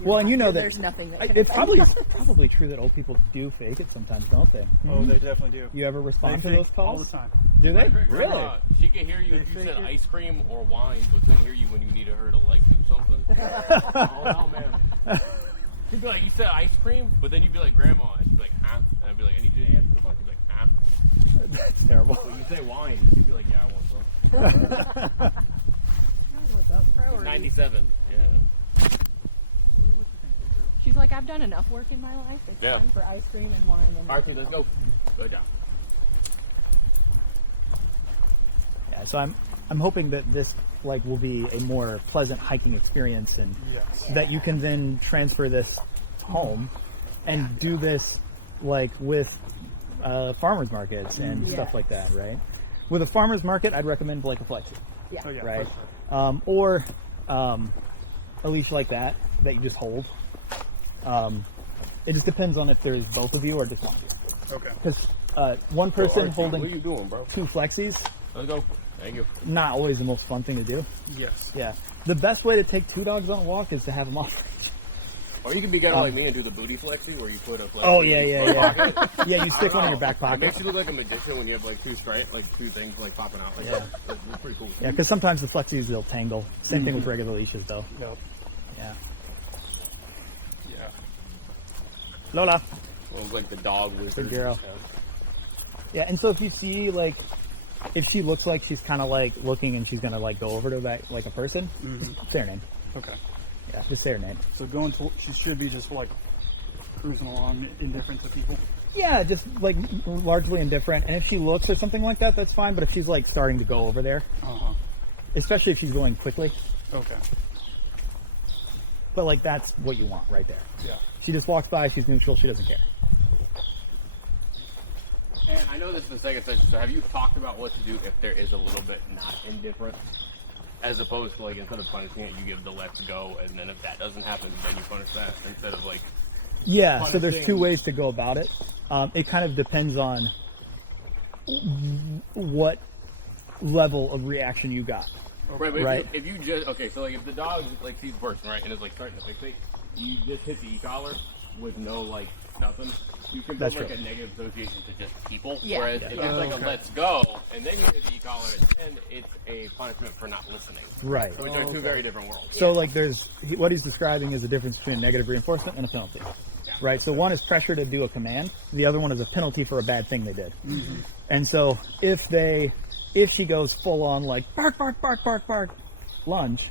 Well, and you know that there's nothing that can it's affect probably true that old people do fake it sometimes, don't they? Oh, they definitely do. You ever respond to They those fake calls? all the time. Do they? Really? Grandma, she could hear you if you They said fake it. ice cream or wine, but couldn't hear you when you needed her to like do something. Oh no, man. She'd be like, you said ice cream, but then you'd be like, Grandma, and she'd be like, huh? And I'd be like, I need you to answer the phone. She'd be like, huh? That's terrible. When you say wine, she'd be like, yeah, I want some. What's up? Priorities. 97. Yeah. She's like, I've done enough work in my life. It's Yeah. time for ice cream and wine. And Archie, let's go. Good job. Yeah, so I'm hoping that this like will be a more pleasant hiking experience, and Yes. that you can then transfer this home and do this like with farmers markets and Yeah. stuff like that, right? With a farmers market, I'd recommend like a flexi, Yeah. Oh, yeah. right? for Or a leash like that you just hold. It just depends on if there's both of you or just one of you. sure. Okay. Because one person holding What are you doing, bro? 2 flexis, Let's go. Thank you. not always the most fun thing to do. Yes. Yeah. The best way to take 2 dogs on a walk is to have them off. Or you can be kind of like me and do the booty flexi, where you put a flexi. Oh, in yeah, your yeah, front yeah. pocket. Yeah, you stick one in your back It pocket. makes you look like a magician when you have like 2 things like popping out. Like Yeah. that. It's pretty cool. Yeah, because sometimes the flexis, they'll tangle. Same thing with regular leashes, though. Yep. Yeah. Yeah. Lola. Well, like the dog wizard. Good girl. Yeah, and so if you see, like, if she looks like she's kind of like looking and she's going to like go over to that, like a person, say her name. Okay. Yeah, just say her name. So she should be just like cruising along, indifferent to people. Yeah, just like largely indifferent. And if she looks or something like that, that's fine. But if she's like starting to go over there, Uh-huh. especially if she's going quickly, Okay. but like that's what you want right there. Yeah. She just walks by, she's neutral, she doesn't care. And I know this is the second session, so have you talked about what to do if there is a little bit not indifferent? As opposed to like instead of punishing it, you give the let's go, and then if that doesn't happen, then you punish that instead of like. Yeah, so there's 2 punishing- ways to go about it. It kind of depends on what level of reaction you got. Right, but Right. if you just so like if the dog like sees the person right and is like starting to fixate, you just hit the e-collar with no like nothing. You can build That's like true. a negative association to just people. Yeah. Whereas if Yeah. it's like Okay. a let's go and then you hit the e-collar, then it's a punishment for not listening. Right. Which are 2 very different worlds. So like what he's describing is the difference between negative reinforcement and a penalty. Right? So one is pressure to do a command, the other one is a penalty for a bad thing they did. And so if she goes full on like bark, bark, bark, bark, bark, lunge,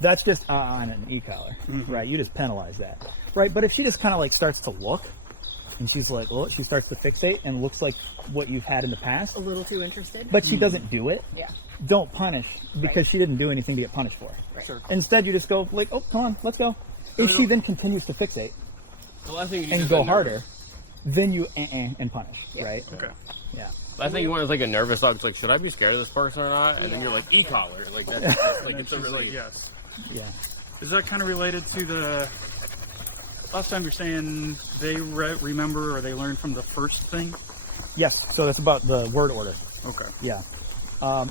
that's just on an e-collar, right? You just penalize that, right? But if she just kind of like starts to look, and she's like, well, she starts to fixate and looks like what you've had in the past, A little too interested. but she doesn't do it, yeah. don't punish because Right. she didn't do anything to get punished for. Right. Sure. Instead, you just go like, oh, come on, let's go. If she then continues to fixate The last thing you and is go a harder, nervous- then you and punish, Yeah. right? Okay. Yeah. Last thing you want is like a nervous dog. It's like, should I be scared of this person or not? And then you're Yeah. like e-collar, like that's like And it's a she's really like, yes. Yeah. Is that kind of related to the last time you're saying they remember or they learn from the first thing? Yes. So that's about the word order. Okay. Yeah.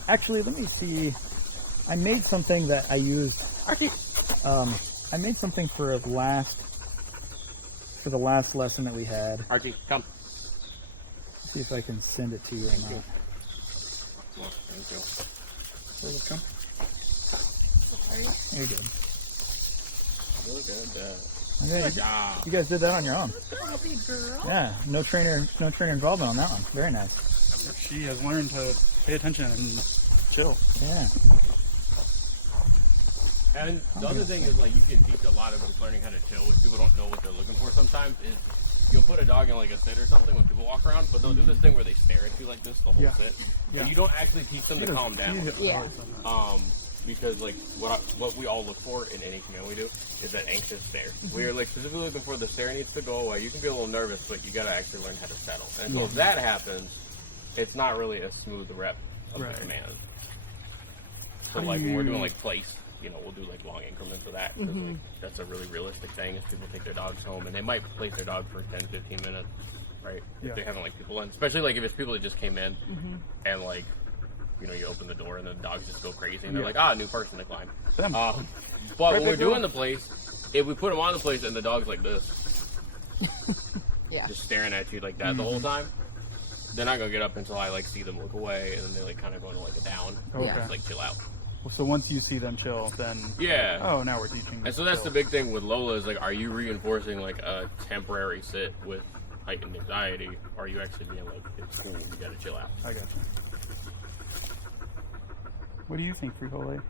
Actually, let me see. I made something that I used. I made something for the last lesson that we had. Archie, come. See if I can send it to you or not. Thank you. Where would it come? There you go. Look at that. Okay, Good job. you guys did that on your own. Oh, big girl. Yeah. No trainer involvement on that one. Very nice. She has learned to pay attention and chill. Yeah. And the other thing is like you can teach a lot of just learning how to chill, which people don't know what they're looking for sometimes. Is you'll put a dog in like a sit or something when people walk around, but they'll do this thing where they stare at you like this the whole Yeah. sit. Yeah. And you don't actually teach them to calm down. Yeah. Because like what we all look for in any command we do is that anxious stare. We're like specifically looking for the stare needs to go away. You can be a little nervous, but you got to actually learn how to settle. And so if that happens, it's not really a smooth rep of Right. the command. So like when we're doing like place, you know, we'll do like long increments of that. 'Cause, like, that's a really realistic thing. If people take their dogs home and they might place their dog for 10, 15 minutes, right? Yeah. If they haven't like people in, especially like if it's people that just came in Mm-hmm. and like, you know, you open the door and the dogs just go crazy and they're Yeah. like, new person to climb. Them. But Right, when we're big girl. doing the place, if we put them on the place and the dog's like this, Yeah. just staring at you like that the whole time, they're not gonna get up until I like see them look away, and then they like kind of go into like a down, and Okay. just like chill out. So once you see them chill, then Yeah. oh, now we're teaching. And so that's the big thing with Lola is like, are you reinforcing like a temporary sit with heightened anxiety, or are you actually being like, it's cool, you gotta chill out? I got you. What do you think, Frijole?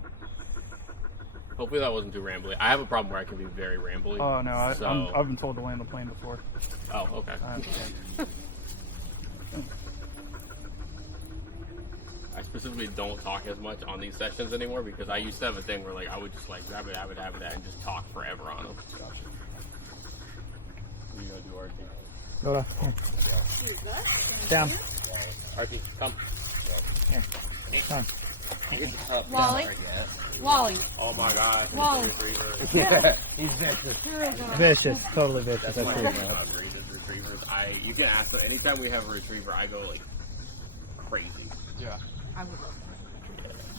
Hopefully that wasn't too rambly. I have a problem where I can be very rambly. Oh no, So- I've been told to land the plane before. Oh, okay. I understand. I specifically don't talk as much on these sessions anymore because I used to have a thing where like I would just like grab it, and just talk forever on them. You gonna do Archie? Lola, down. Archie, come. Come. Wally. Wally. Oh my gosh. Wally. Yeah. Here we go. Vicious, totally vicious. That's That's one true. of my greatest retrievers. You can ask them anytime we have a retriever, I go like crazy. Yeah. I would love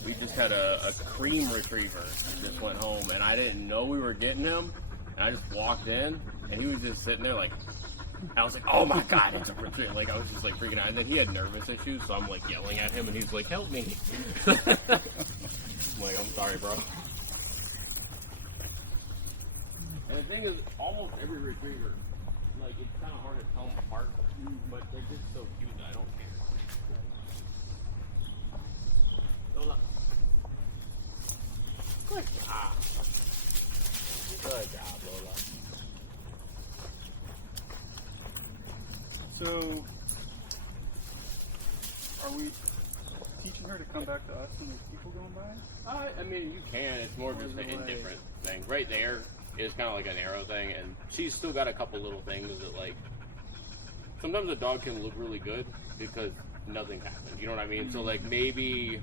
We just had a cream retriever that just went home, and I didn't know we were getting him. And I just walked in, and he was just sitting there like, I was like, oh my god, it's a retriever. Like I was just like freaking out. And then he had nervous issues, so I'm like yelling at him, and he's like, help me. I'm like, I'm sorry, bro. And the thing is, almost every retriever, like it's kind of hard to tell them apart, but they're just so cute that I don't care. Lola. Good job. Good job, Lola. So, are we teaching her to come back to us when there's people going by? I mean, you can. It's more just an indifferent thing. Right there is kind of like an arrow thing, and she's still got a couple little things that, like, sometimes a dog can look really good because nothing's happened. You know what I mean? So, like, maybe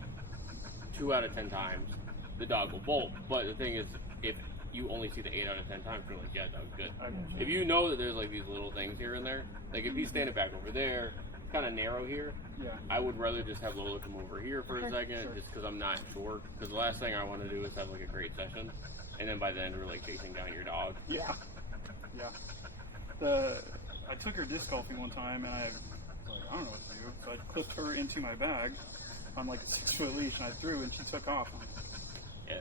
2 out of 10 times the dog will bolt. But the thing is, if you only see the 8 out of 10 times, you're like, yeah, dog's good. If you know that there's, like, these little things here and there, like, if he's standing back over there, kind of narrow here, Yeah. I would rather just have Lola come over here for a second, Sure. just because I'm not sure. Because the last thing I want to do is have like a great session, and then by the end we're like chasing down your dog. Yeah. Yeah. I took her disc golfing one time, and I was like, I don't know what to do. So I clipped her into my bag on like a 6-foot leash, and I threw, and she took off. Yeah.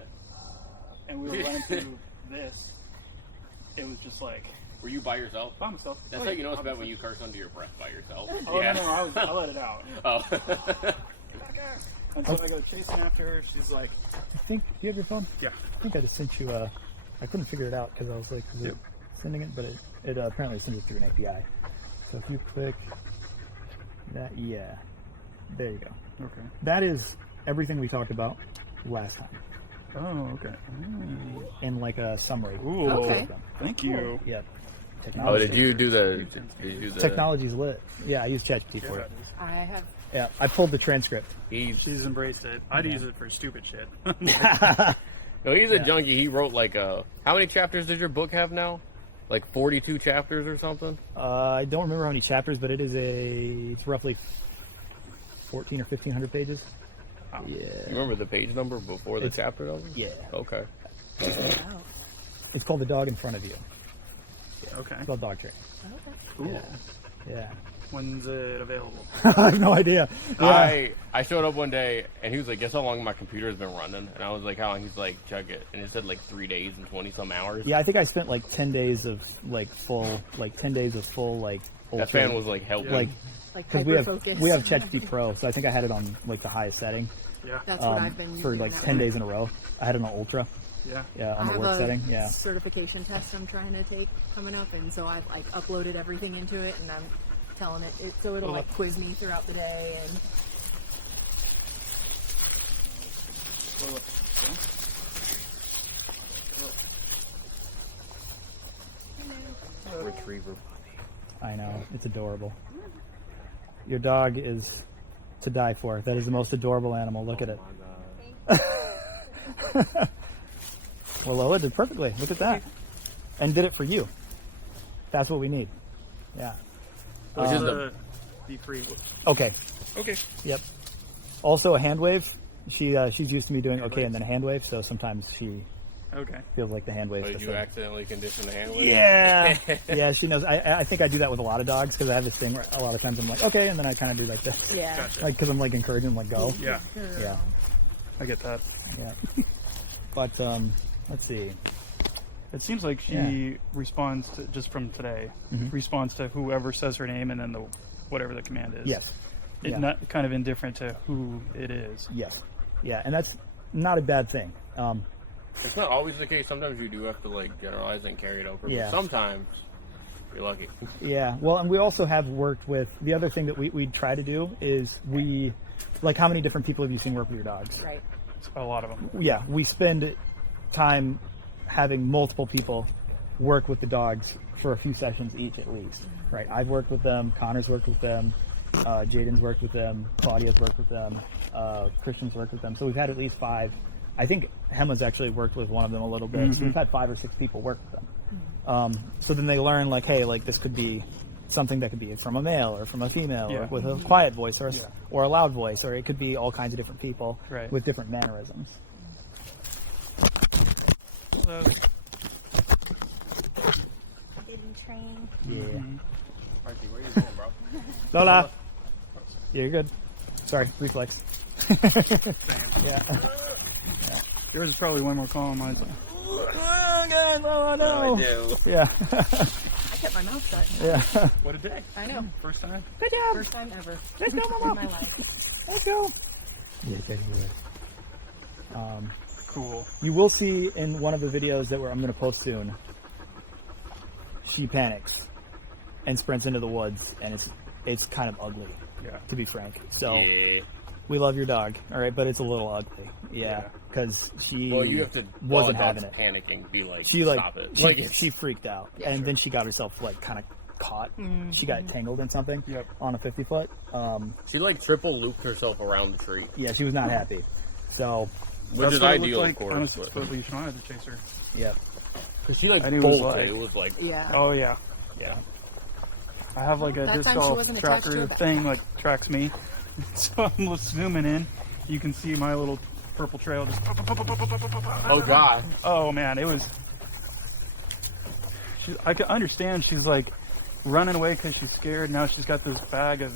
And we were running through this. It was just like Were you by yourself? by myself. That's how you know it's bad when you curse under your breath by yourself. Oh no, I let it out. Oh. Until I go chasing after her, she's like, I think, do you have your phone? yeah. I think I just sent you, I couldn't figure it out because I was like, is it sending it? But it apparently sends it through an API. So if you click that, yeah, there you go. Okay. That is everything we talked about last time Oh, okay. in like a summary. Ooh. Okay. Thank you. Yeah. Oh, Technology. did you do the? Technology's lit. Yeah, I use ChatGPT for it. I have. Yeah, I pulled the transcript. She's embraced it. I'd use it for stupid shit. No, he's a junkie. He wrote like how many chapters does your book have now? Like 42 chapters or something? I don't remember how many chapters, but it's roughly 14 or 1500 pages. Oh. Yeah. You remember the page number before the chapter number? Yeah. Okay. Wow. It's called The Dog in Front of You. Okay. It's called Dog Training. Okay. Cool. Yeah. When's it available? I have no idea. Yeah. I showed up one day and he was like, guess how long my computer's been running? And I was like, how long? He's like, check it. And it said like 3 days and 20 some hours. Yeah, I think I spent like 10 days of full That ultra. fan was like helping. like Like because hyper-focus. we have ChatGPT Pro, so I think I had it on like the highest setting Yeah. That's what I've been for using like that 10 way. days in a row. I had it on ultra. Yeah. Yeah, I on the have work a setting. Yeah. certification test I'm trying to take coming up, and so I've like uploaded everything into it, and I'm telling it so it'll like quiz me throughout the day. And Retriever. I know. It's adorable. Your dog is to die for. That is the most adorable animal. Look at it. Well, Lola did perfectly. Look at that. And did it for you. That's what we need. Yeah. Which is the be free. Okay. Okay. Yep. Also a hand wave. She's used to me doing okay and then a hand wave, so sometimes she Okay. feels like the hand wave. Did you accidentally condition the hand wave? Yeah. Yeah, she knows. I think I do that with a lot of dogs because I have this thing where a lot of times I'm like, okay, and then I kind of do like this. Yeah. Gotcha. Like, because I'm like encouraging them, like, go. Yeah. Yeah. I get that. Yeah. But, let's see. It seems like she responds to, just from today, responds to whoever says her name and then whatever the command is. Yes. It's Yeah. not kind of indifferent to who it is. Yes. Yeah, and that's not a bad thing. It's not always the case. Sometimes you do have to like generalize and carry it over. Yeah. But sometimes you're lucky. Yeah, well, and we also have worked with, the other thing that we try to do is like, how many different people have you seen work with your dogs? Right. A lot of them. Yeah, we spend time having multiple people work with the dogs for a few sessions each at least, right? I've worked with them, Connor's worked with them, Jaden's worked with them, Claudia's worked with them, Christian's worked with them. So we've had at least 5. I think Hema's actually worked with one of them a little bit. So we've had 5 or 6 people work with them. So then they learn, like, hey, like, this could be something that could be from a male or from a female or with a quiet voice or a loud voice, or it could be all kinds of different people with different mannerisms. Hello. Didn't train. Yeah. Archie, where you going, bro? Lola! Yeah, you're good. Sorry, reflex. Yeah. Yours is probably one more calm. Mine's Oh, God, Lola, no! I do. Yeah. I kept my mouth shut. Yeah. what a day. I know. First time. Good job! First time ever Let's go, in Mama! my life. Let's go! Yeah, good. Cool. You will see in one of the videos that I'm going to post soon, she panics and sprints into the woods, and it's kind of ugly, to be frank. So we love your dog, all right, but it's a little ugly, because she you have to wasn't having it. Panicking, be like, She stop it. she freaked out, and then she got herself like kind of caught. She got tangled in something on a 50-foot. She like triple looped herself around the tree. Yeah, she was not happy. So. Which is what it ideal, looked of like on a course. 6-foot leash, and I had to chase her. Yeah. Because she like And it was bolted. like- It was like, Yeah. Oh yeah. I have like a That disc time she golf wasn't attached to tracker a backpack. thing like tracks me. So I'm zooming in. You can see my little purple trail just. oh god. Oh man, it was. I can understand she's like running away because she's scared. Now she's got this bag of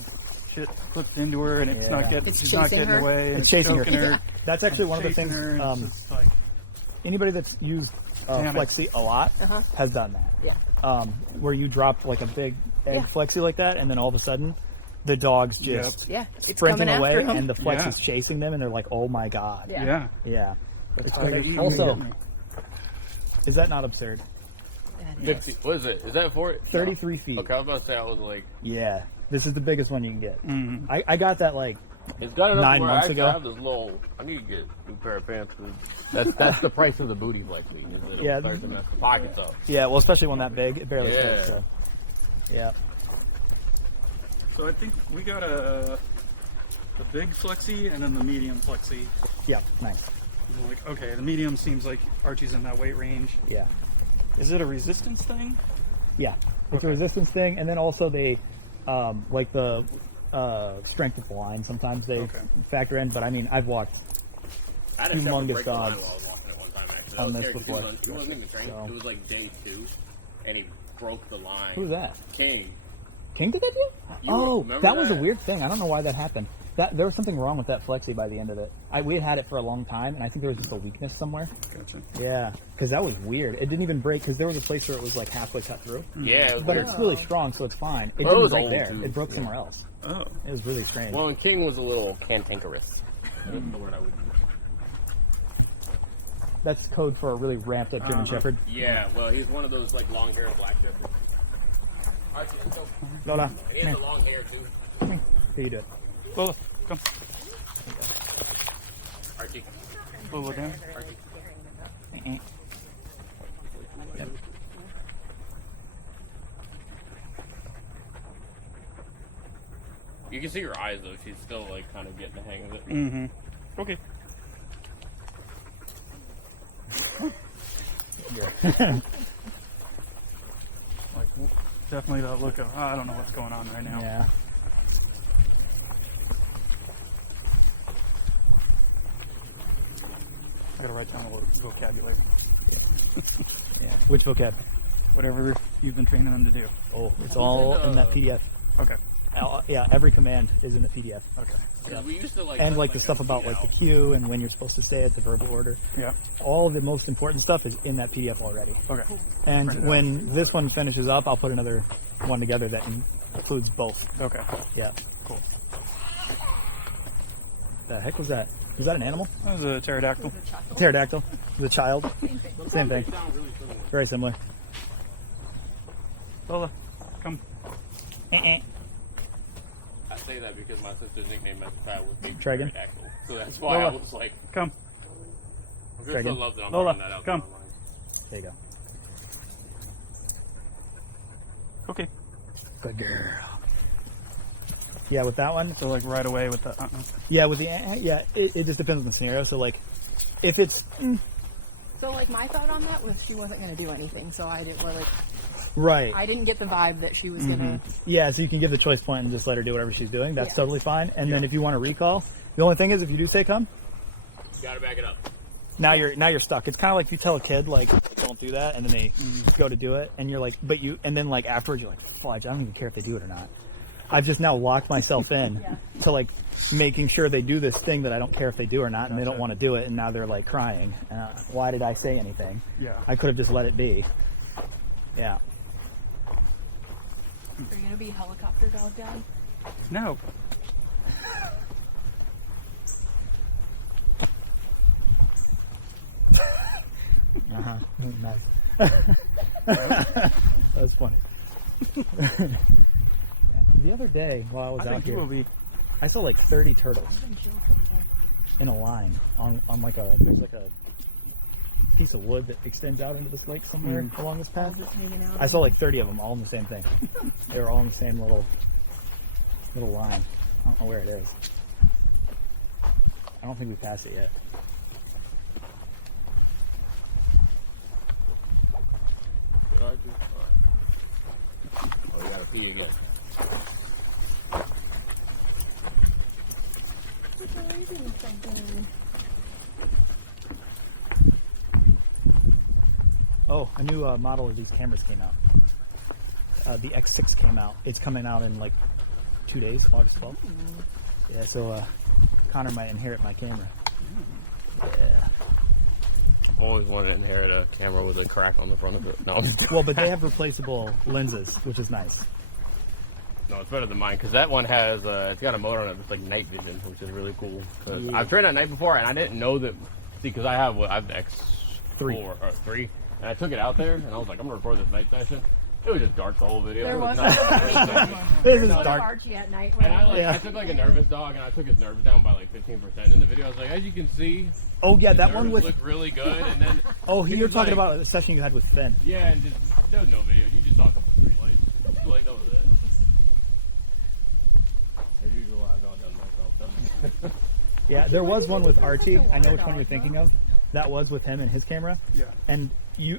shit clipped into her, and it's not getting. It's She's not chasing getting her. away. And It's chasing her. choking her. That's actually one of the chasing things. her, and it's just like, Anybody that's used Damn it. Flexi a lot has done that. Yeah. Where you drop like a big egg Flexi like that, and then all of a sudden, the dog's just Yeah. It's sprinting coming away, after him. and the Flex Yeah. is chasing them, and they're like, "Oh my god!" Yeah. yeah. It's like, crazy. you Also, get me. is that not absurd? That is. 50. What is it? Is that for it? 33 feet. Okay, I was about to say, I was like, Yeah, this is the biggest one you can get. I got that like it's got enough 9 where months I ago. have this little. I need to get a new pair of pants. 'Cause that's the price of the booty flexi. Yeah. Starts to mess the pockets up. yeah. Well, especially one that big, it barely Yeah. fits. So. Yeah. So I think we got the big flexi and then the medium flexi. Yeah. Nice. I'm like, okay, the medium seems like Archie's in that weight range. Yeah. Is it a resistance thing? Yeah, it's a resistance thing, and then also they like the strength of the line. Sometimes they factor in, but I mean, I've walked I had a shepherd humongous break the line dogs while I was walking it one time, actually. on That was this scary, 'cause before. He wasn't in the train. So. It was like day 2, and he broke the line. Who's that? King. King did that to you? You Oh, remember that was a that? weird thing. I don't know why that happened. There was something wrong with that Flexi by the end of it. We had it for a long time, and I think there was just a weakness somewhere. Gotcha. Yeah, because that was weird. It didn't even break because there was a place where it was like halfway cut through. Yeah, it was But weird. it's really strong, so it's fine. It Well, it didn't was break old, there. too. It broke somewhere else. Oh. It was really strange. Well, and King was a little cantankerous. That's the word I would use. That's code for a really ramped up German Shepherd. Yeah, well, he's one of those like long-haired black shepherds. Archie, let's go. Lola, And he has the long hair too. here you do it. Lola, come. Archie. Lola down. Archie. Yep. You can see her eyes though. She's still like kind of getting the hang of it. Mm-hmm. Okay. Like, definitely that look of, oh, I don't know what's going on right now. Yeah. I gotta write down a vocabulary. Yeah. Which vocab? Whatever you've been training them to do. Oh, it's all in that PDF. Okay. Yeah, every command is in the PDF. Okay. Yeah. We used to And like the stuff about like the cue and when you're supposed to say it, the verbal order. Yeah. All the most important stuff is in that PDF already. Okay. And when this one finishes up, I'll put another one together that includes both. Okay. Yeah. Cool. The heck was that? Was that an animal? That was a pterodactyl. Pterodactyl. The child. Same thing. Very similar. Lola, come. I say that because my sister's nickname as a child was Baby Try again. Pterodactyl. So that's why I Lola. was like, Come. I'm Try so again. loved that I'm Lola, throwing that out come. there online. There you go. Okay. Good girl. Yeah, with that one. So like right away with the. Yeah, with the it just depends on the scenario. So like, if it's So like my thought on that was she wasn't going to do anything, so I didn't really. right. I didn't get the vibe that she was gonna. Yeah, so you can give the choice point and just let her do whatever she's doing. That's Yeah. totally fine. And then if you want to recall, the only thing is if you do say come, You gotta back it up. now you're stuck. It's kind of like if you tell a kid like don't do that, and then they go to do it, and you're like, but you, and then like afterwards you're like, fudge, I don't even care if they do it or not. I've just now locked myself in to like making sure they do this thing that I don't care if they do or not, and they don't want to do it, and now they're like crying. Why did I say anything? Yeah. I could have just let it be. Yeah. Are you gonna be helicopter dog daddy? No. Nice. That was funny. The other day while I was I out think you here, will be. I saw like 30 turtles in a line on like there's like a piece of wood that extends out into this lake somewhere along this path. I saw like 30 of them all in the same thing. They were all in the same little line. I don't know where it is. I don't think we passed it yet. Did I do? All right. Oh, you gotta pee again. Oh, a new model of these cameras came out. The X6 came out. It's coming out in like 2 days, August 12th. Yeah, so Connor might inherit my camera. Yeah. I've always wanted to inherit a camera with a crack on the front of it. No, I'm just kidding. Well, but they have replaceable lenses, which is nice. No, it's better than mine because that one has it's got a motor on it that's like night vision, which is really cool. 'Cause I've trained at night before, and I didn't know that. See, because I have the X4 or 3, and I took it out there, and I was like, I'm gonna record this night session. It was just dark the whole video. There It was not- This is Go to dark. Archie at night. And I Yeah. took like a nervous dog, and I took his nerves down by like 15%. In the video, I was like, as you can see, Oh yeah, his that one nerves with. look really good. And then Oh, he you're was talking like- about a session you had with Finn. Yeah, and just there was no video. You just saw a couple street lights. Like that was it. As usual, I've outdone myself. Yeah, there was one with Archie. I know which one you're thinking of. That was with him and his camera. Yeah. And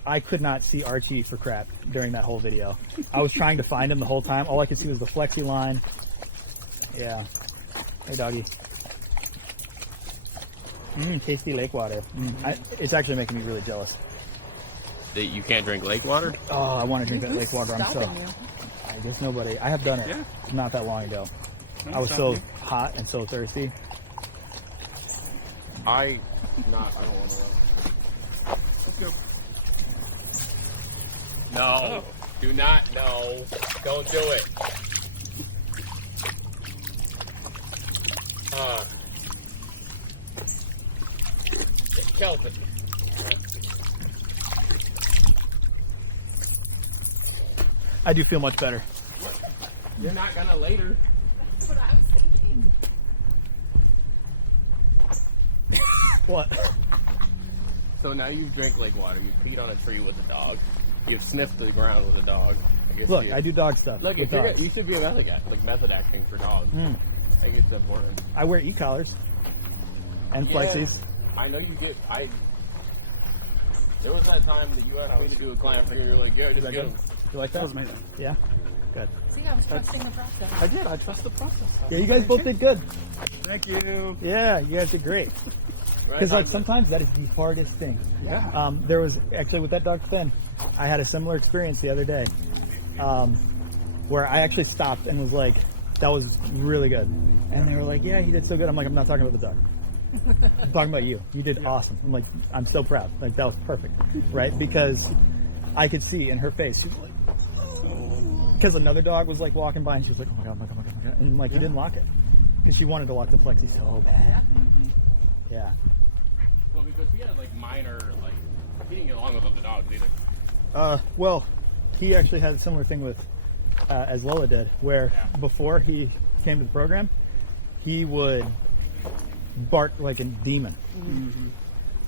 I could not see Archie for crap during that whole video. I was trying to find him the whole time. All I could see was the flexi line. Yeah. Hey, doggy. Tasty lake water. It's actually making me really jealous. That you can't drink lake water? Oh, I want to drink that lake water. Stopping you. I guess nobody. I have done it Yeah. not that long ago. No, I was stop so you. hot and so thirsty. I don't want to go. Let's go. No. Do not. No. Don't do it. Kelton. I do feel much better. You're not gonna later. That's what I was thinking. What? So now you've drank lake water. You've peed on a tree with a dog. You've sniffed the ground with a dog. I guess Look, I do dog stuff. Look, with if you're, dogs. you should be a method guy, like method acting for dogs. I think it's important. I wear e-collars and flexies. I know you get. There was that time that you asked me to do a clamp thing, and you're like, "Yeah, just that get good? him." You like That that? was amazing. Yeah. Good. See, I was trusting the process. I did. I trust the process. Yeah, you guys both did good. Thank you. Yeah, you guys did great. Because like sometimes that is the hardest thing. Yeah. There was actually with that dog Finn, I had a similar experience the other day, where I actually stopped and was like, "That was really good," and they were like, "Yeah, he did so good." I'm like, "I'm not talking about the dog. I'm talking about you. You did awesome." I'm like, "I'm so proud. Like that was perfect, right?" Because I could see in her face, she was like, because another dog was like walking by and she was like, "Oh my god, oh my god, oh my god, oh my god," and like you didn't lock it because she wanted to lock the flexi so bad. Yeah. Well, because he had like minor, like, he didn't get along with other dogs either. Well, he actually had a similar thing with, as Lola did, where before he came to the program, he would bark like a demon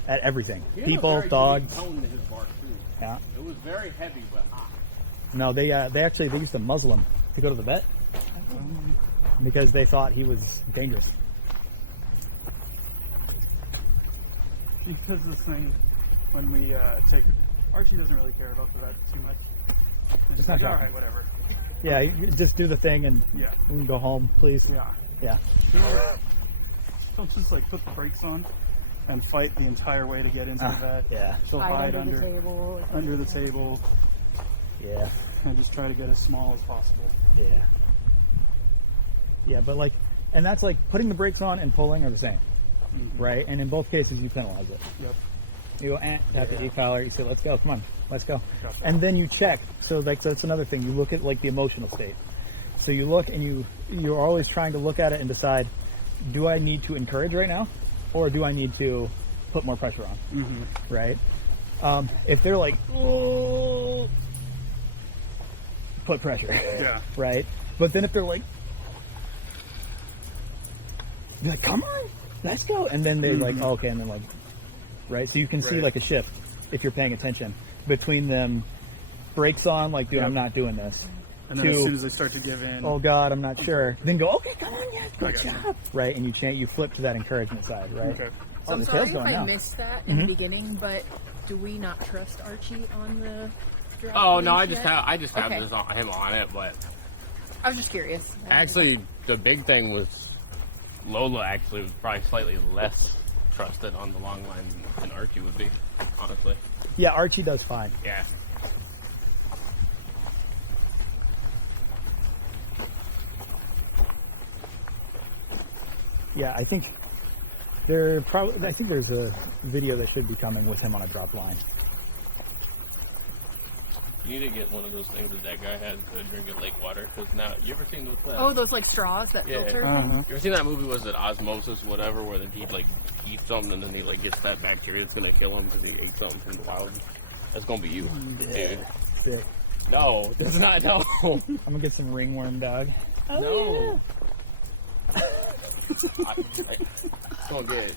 at everything. He had a People, very dogs. unique tone to his bark too. Yeah. It was very heavy but hot. No, they used to muzzle him to go to the vet because they thought he was dangerous. He does this thing when we take. Archie doesn't really care about the vet too much. He's It's like, not all shocking. right, whatever. Yeah, you just do the thing and Yeah. we can go home, please. Yeah. Yeah. He'll just like put the brakes on and fight the entire way to get into the vet. Yeah. He'll hide under the table. under the table Yeah. and just try to get as small as possible. Yeah. Yeah, but like, and that's like putting the brakes on and pulling are the same, right? And in both cases, you penalize it. Yep. You go, tap the e-collar, you say, let's go, come on, let's go. Gotcha. And then you check. So like, that's another thing. You look at like the emotional state. So you look and you're always trying to look at it and decide, do I need to encourage right now? Or do I need to put more pressure on? Right? If they're like, oh, put pressure. Yeah. Right? But then if they're like, come on, let's go. And then they like, oh, okay, and then like, right? So you can see Right. like a shift if you're paying attention between them brakes on, like, dude, Yep. I'm not doing this. And then as to, soon as they start to give in, oh God, I'm not sure. Then go, okay, come on, yeah, good gotcha. job. Right? And you flip to that encouragement side, right? Okay. Oh, I'm the sorry tail's if going I now. missed that in the beginning, but do we not trust Archie on the drop Oh no, I leash just yet? have Okay. this him on it, but I was just curious. actually the big thing was Lola actually was probably slightly less trusted on the long line than Archie would be, honestly. Yeah, Archie does fine. Yeah. Yeah, I think there's a video that should be coming with him on a drop line. You need to get one of those things that guy had to drink at lake water, because now, you ever seen those? Oh, those like straws that Yeah. filter Uh-huh. things? You ever seen that movie, was it Osmosis, whatever, where then he like eats something and then he like gets that bacteria that's gonna kill him because he ate something from the wild? That's gonna be you, dude. Sick. No, that's not, no. I'm gonna get some ringworm, dog. No. It's gonna get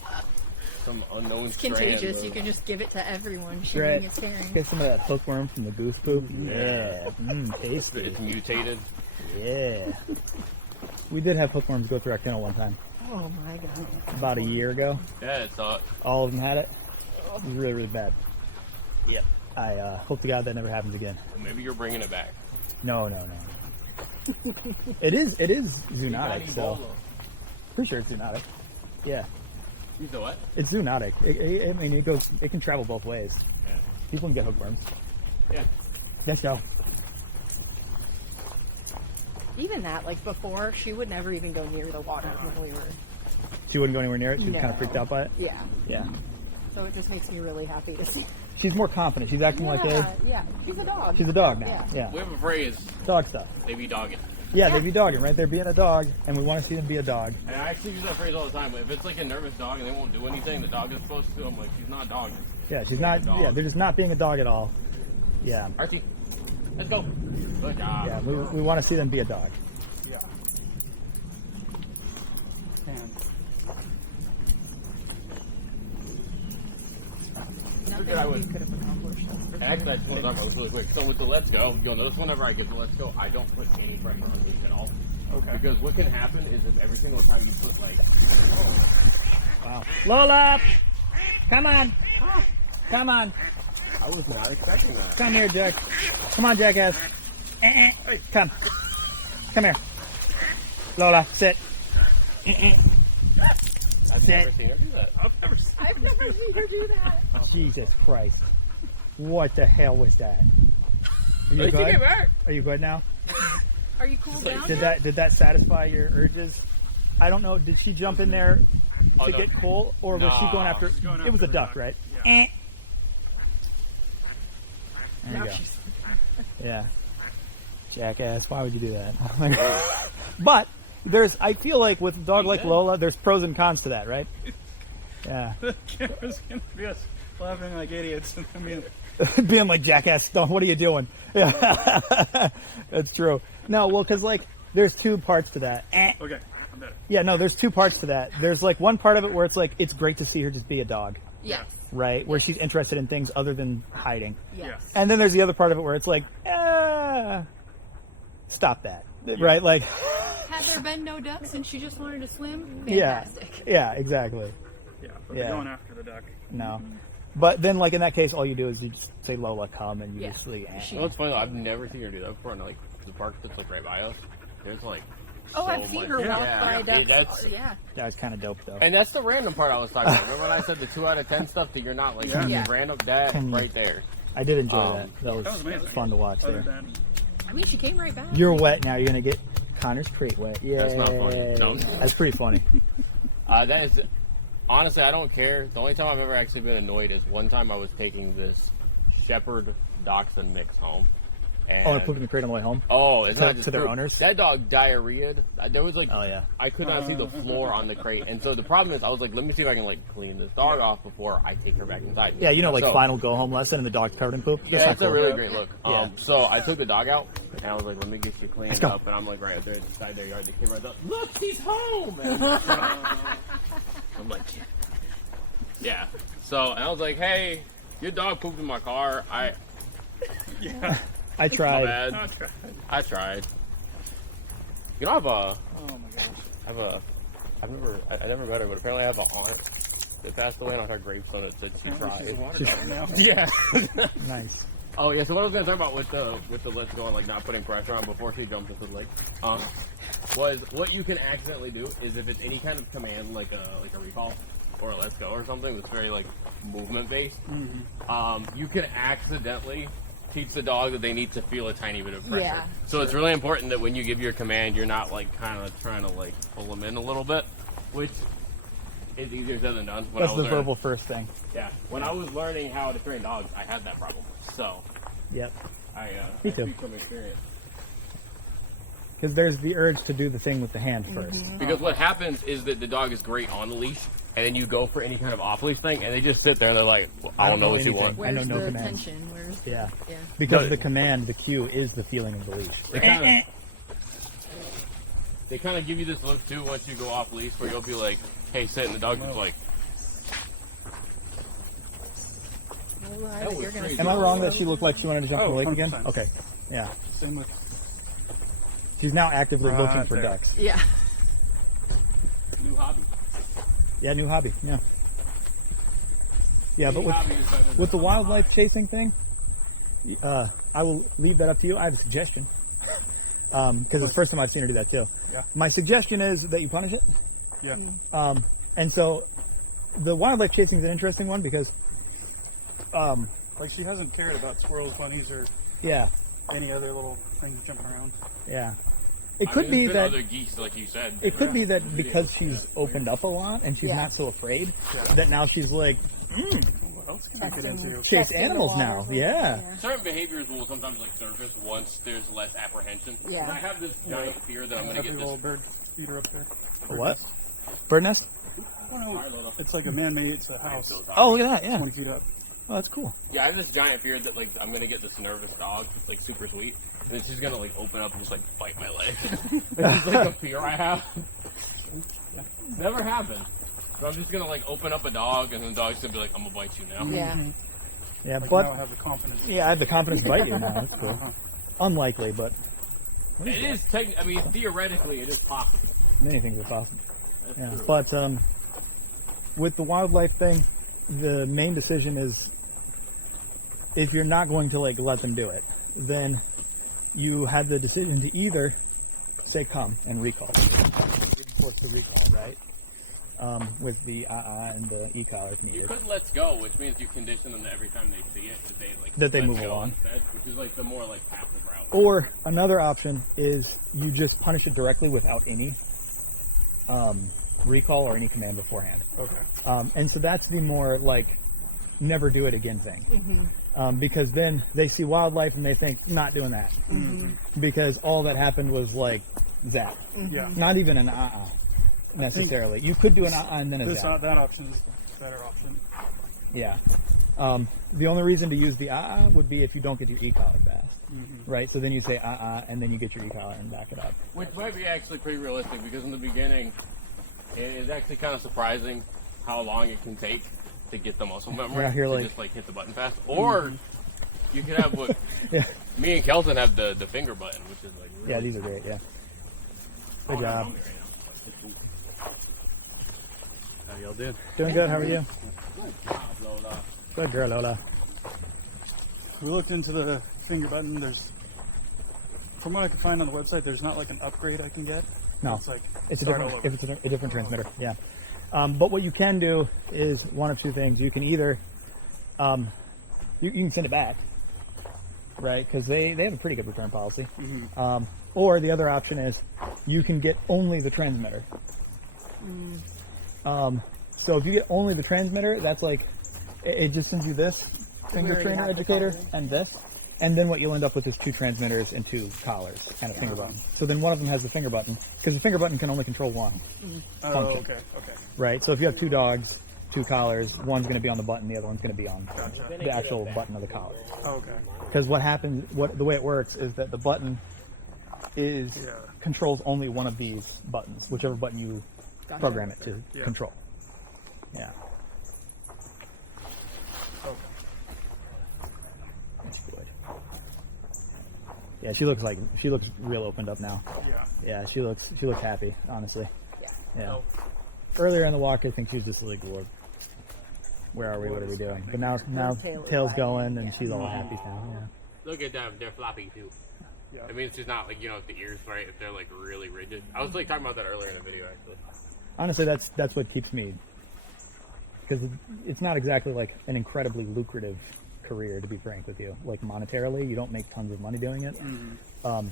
some unknown It's strand contagious. of- You can just give it to everyone Right. sharing its pairing. Get some of that hookworm from the goose poop. Yeah. Tasty. It's mutated. Yeah. We did have hookworms go through our kennel one time, Oh my god. about a year ago. Yeah, it's All of them had it. It was really, really bad. Yep. I hope to God that never happens again. maybe you're bringing it back. No. It is zoonotic, so pretty sure it's zoonotic. Yeah, You know what? it's zoonotic. I mean, it can travel both ways. Yeah. People can get hookworms. Yeah. Let's go. Even that, like before, she would never even go near the water when we were. She wouldn't go anywhere near it. She was No. kind of freaked out by it. Yeah. Yeah. So it just makes me really happy to see. She's more confident. She's acting like a. Yeah. She's a dog. She's a dog now. Yeah. Yeah. We have a phrase, Dog stuff. they be dogging. Yeah, they be dogging, right? They're being a dog, and we want to see them be a dog. And I actually use that phrase all the time. If it's like a nervous dog and they won't do anything the dog is supposed to, I'm like, she's not a dog. Yeah, she's not. Yeah, they're just not being a dog at all. Yeah. Archie, let's go. Good job. Yeah, we want to see them be a dog. Yeah. And Nothing I we would- could have accomplished. That's for And sure. actually, I just want to talk about this really quick. So with the Let's Go, you'll notice whenever I get the Let's Go, I don't put any pressure on leash at all. okay. Because what can happen is if every single time you put like, Wow. Lola, come on, come on, I was not expecting that. come here, Jack. Come on, jackass. Come here. Lola, sit. I've never seen her do that. I've never seen her do that. Jesus Christ. What the hell was that? Are you Hey, good? get back. Are you good now? Are you cool down? Did that satisfy your urges? I don't know. Did she jump in there to no. get coal, or was she No, going after? she's going It was after a the duck, duck. right? Yeah. There you go. Yeah. Jackass. Why would you do that? But I feel like with a dog like Lola, there's pros and cons to that, right? Yeah. The camera's gonna be us laughing like idiots. And I mean, Being like, jackass, Stone, what are you doing? Yeah. That's true. No, well, because, like, there's two parts to that. okay, I'm better. Yeah, no, there's two parts to that. There's, like, one part of it where it's, like, it's great to see her just be a dog, Yes. right? Where she's interested in things other than hiding. Yes. And then there's the other part of it where it's like, stop that, right? Like, Had there been no ducks and she just wanted to swim, yeah, fantastic. yeah, exactly. Yeah, but Yeah. they're going after the duck. No. But then, like, in that case, all you do is you just say, Lola, come, and you Yeah. just like, She- Well, it's funny though. I've never seen her do that before. And like the park that's like right by us, there's like. Oh, so I've seen much- her walk yeah, by yeah, ducks. that's Yeah. that was kind of dope, though. and that's the random part I was talking about. Remember when I said the 2 out of 10 stuff that you're not like Yeah. random? That Can you- right there. I did enjoy Um, that. That was amazing. fun to watch Other there. than I mean, she came right back. You're wet now. You're going to get Connor's crate wet. Yeah. That's not funny. No. That's pretty funny. That is honestly, I don't care. The only time I've ever actually been annoyed is one time I was taking this Shepherd Dachshund mix home. And Oh, I put in the crate on the way home? Oh, it's To- not just to their poop. owners? That dog diarrheaed. There was like, Oh, yeah. I could not see the floor on the crate, and so the problem is, I was like, let me see if I can like clean this dog off before I take her back inside. Yeah, you know, like So- final go home lesson and the dog's covered in poop? Yeah, That's that's a not cool. really great look. Yeah. So I took the dog out, and I was like, let me get you cleaned go. up, and I'm like right up there inside their yard. They came right up. Look, he's home. And I'm like, yeah. So and I was like, hey, your dog pooped in my car. yeah. I My tried. bad. Okay. I tried. You know, Oh my gosh. I never met her, but apparently I have an aunt that passed away, and on her gravestone it said she Apparently she's a tried. water dog now. Yeah. Nice. Oh yeah. So what I was gonna talk about with the let's go and like not putting pressure on before she jumps into the lake, was what you can accidentally do is if it's any kind of command like a recall or a let's go or something that's very like movement based, you can accidentally teach the dog that they need to feel a tiny bit of pressure. Yeah. So it's really important that when you give your command, you're not like kind of trying to like pull them in a little bit, which is easier said than done. When That's I the was verbal first thing. Yeah. When I was learning how to train dogs, I had that problem. So Yep. I Me too. speak from experience. Because there's the urge to do the thing with the hand first. Because what happens is that the dog is great on the leash, and then you go for any kind of off-leash thing, and they just sit there and they're like, well, I don't know what you anything. want. I Where's know no the command. tension? Where's Yeah. yeah. Because No. the command, the cue, is the feeling of the leash. They kind of give you this look too once you go off leash, where you'll be like, "Hey, sit," and the dog is like, All right, That was you're gonna crazy. Am I wrong that she looked like she wanted to jump in Oh, the lake again? 100%. Okay. Yeah. Same with She's now actively looking for there. ducks. Yeah. "New hobby." Yeah, new hobby. Yeah. Yeah, but New with, hobby is better than with the hobby. wildlife chasing thing, I will leave that up to you. I have a suggestion. Because it's the first time I've seen her do that too. Yeah. My suggestion is that you punish it. yeah. And so the wildlife chasing is an interesting one because, Like she hasn't cared about squirrels, bunnies, or yeah, any other little things jumping around. yeah. It I could mean, be there's been that other geese, like you said. it could be that Videos. because she's opened up a lot and she's Yeah. not so afraid, Yeah. that now she's like What else can I get into? chase Testing the animals water now. a little Yeah. bit, Certain behaviors will sometimes like surface once there's less apprehension. Yeah. And I have this giant fear that I'm gonna Happy get little this. bird feeder up there. What? Bird nest? I don't know. It's like a man-made. It's a house. Oh, look at that. Yeah. 20 feet up. Oh, that's cool. Yeah, I have this giant fear that like I'm gonna get this nervous dog, that's, like super sweet, and it's just gonna like open up and just like bite my leg. It's just like a fear I have. Never happened. But I'm just gonna like open up a dog, and then the dog's gonna be like, "I'm gonna bite you now." Yeah. Yeah, Like but now I have the confidence. yeah, I have the confidence to bite you now. That's cool. Uh-huh. Unlikely, but It is I mean, theoretically, it is possible. many things are possible. That's Yeah, true. but with the wildlife thing, the main decision is if you're not going to like let them do it, then you had the decision to either say come and recall. You're forced to recall, right? With the and the e-collar if You needed. could let's go, which means you condition them to every time they see it That they let move go along. instead, which is like the more like passive route. Or another option is you just punish it directly without any recall or any command beforehand. Okay. And so that's the more like never do it again thing. Because then they see wildlife and they think not doing that. Because all that happened was like zap. Yeah. Not even an necessarily. You could do an and then a This, zap. that option is the better option. Yeah. The only reason to use the would be if you don't get your e-collar fast. Right? So then you say and then you get your e-collar and back it up. Which might be actually pretty realistic because in the beginning, it is actually kind of surprising how long it can take to get the muscle memory Yeah, you're to like- just like hit the button fast. Or you could have what Yeah. me and Kelton have the finger button, which is like really Yeah, these are great, yeah. Good job. How y'all doing? Doing good, how are you? Lola. Good girl, Lola. We looked into the finger button. There's, from what I could find on the website, there's not like an upgrade I can get. No. It's like It's a start different, all over. if it's a different transmitter, yeah. But what you can do is one of two things. You can either, you can send it back, right? Because they have a pretty good return policy. Or the other option is you can get only the transmitter. So if you get only the transmitter, that's like, it just sends you this finger already trainer have the educator collar. and this. And then what you'll end up with is 2 transmitters and 2 collars and a finger button. So then one of them has the finger button, because the finger button can only control one. Oh, function. okay. Right, so if you have 2 dogs, 2 collars, one's going to be on the button, the other one's going to be on Gotcha. the actual button of the collar. Oh, okay. Because what happens, the way it works is that the button controls only one of these buttons, whichever button you Gotcha. program it to Yeah. control. Yeah. Okay. That's good. Yeah, she looks real opened up now. Yeah. Yeah, she looks happy, honestly. Yeah. Yeah. Earlier in the walk, I think she was just like, Lord, where are we? What are we doing? But now tail is tail's wagging, going, and yeah. she's all happy now. Yeah. Look at them, they're floppy too. Yeah. I mean, it's just not like, if the ears, right, if they're like really rigid. I was like talking about that earlier in the video actually. Honestly, that's what keeps me, because it's not exactly like an incredibly lucrative career, to be frank with you. Like monetarily, you don't make tons of money doing it.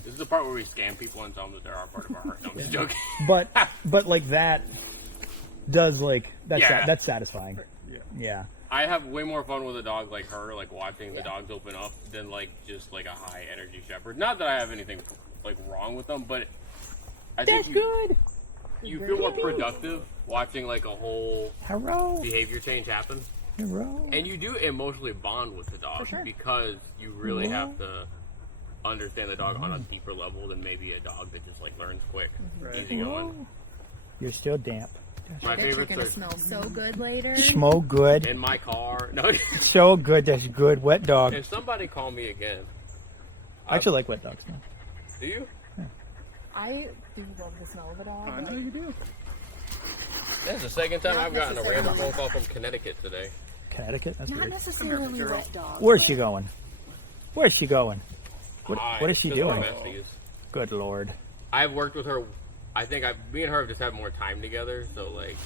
This is the part where we scam people and tell them that they're our part of our heart. No, I'm just joking. But like that does like that's Yeah. that's satisfying. Yeah. Yeah. I have way more fun with a dog like her, like watching the dogs open up, than like just like a high energy shepherd. Not that I have anything like wrong with them, but I think you feel more productive watching like a whole Hello. behavior change happen. Hello. And you do emotionally bond with the dog sure. because you really have to understand the dog on a deeper level than maybe a dog that just like learns quick, easy going. You're still damp. My Bet you're favorites gonna are smell so good later. Smoke good. in my car. No, So good. That's good. Wet dog. if somebody call me again, I actually like wet dogs now. do you? I do love the smell of a dog. I know you do. That's the second time Not I've gotten a random necessarily. phone call from Connecticut today. Connecticut. That's Not weird. necessarily wet dogs. Where's but she going? Where's she going? What Hi, is she 'cause we're doing? besties. Good lord. I've worked with her. I think me and her have just had more time together, so like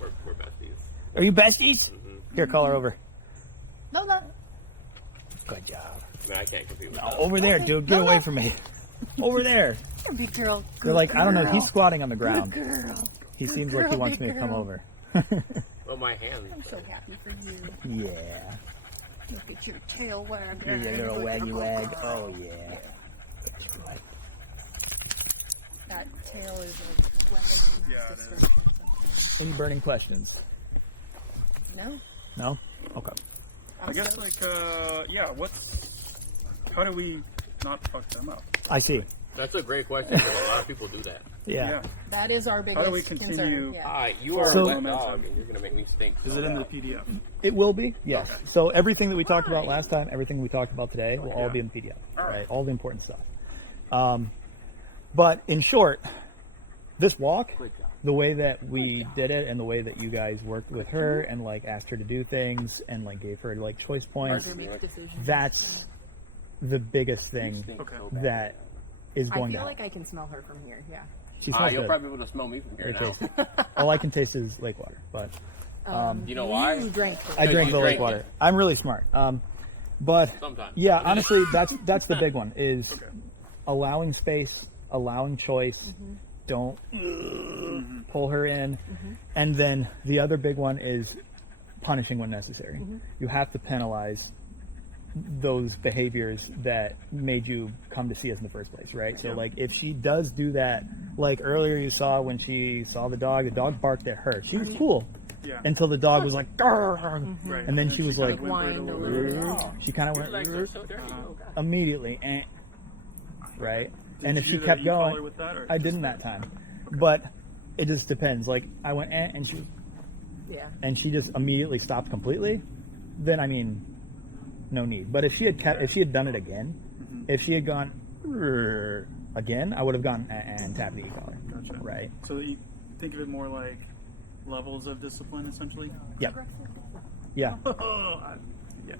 we're besties. Are you besties? Here, call her over. No, no. Good job. I mean, I can't compete with Oh, that. over there, dude. Get away from me. Over there. You're a big girl. You're like, I don't know. He's squatting on the Good ground. girl. He Good seems like he girl, wants me big to come girl. over. Well, my hands. I'm so happy for you. Yeah. Look at your tail wag. Your little waggy wag. Oh, yeah. That's right. That tail is a weapon of Yeah, mass it is. destruction sometimes. Any burning questions? No? No? Okay. I guess how do we not fuck them up? I see. That's a great question. Because a lot of people do that. Yeah. That is our biggest How do we continue- concern. Yeah. Hi, you are So- a wet dog, and you're gonna make me stink. Is it in the PDF? It will be, yes. Okay. So everything that we talked about last time, everything we talked about today will all Yeah. be in the PDF, All right? right. All the important stuff. But in short, this walk, the way that we did it and the way that you guys worked with her and like asked her to do things and like gave her like choice points, Harder make decisions. that's the biggest You thing stink Okay. so bad. that is I going feel to like I can smell her from here. Yeah. She smells You'll good. probably be able to smell me from here Very now. tasty. All I can taste is lake water, but You know why? You drank I Because drink you the lake drank water. it. I'm really smart. But Sometimes. yeah, honestly, that's the big one is allowing space, allowing choice. Don't pull her in, and then the other big one is punishing when necessary. You have to penalize those behaviors that made you come to see us in the first place, right? So like if she does do that, like earlier you saw when she saw the dog barked at her. She was cool Yeah. until the dog was like, "Grr," Right. and then she was like, whimpered whined a little little bit. she kind of went Legs are so dirty. immediately, right? Did And you if she do the kept e-collar going, with that, or I just didn't that time, but it just depends. Like I went and she just immediately stopped completely. Then I mean, no need. But if she had done it again, if she had gone "Rrr," again, I would have gone and tapped the e-collar. Gotcha. Right. So that you think of it more like levels of discipline, essentially. Yep. Yeah. Yeah.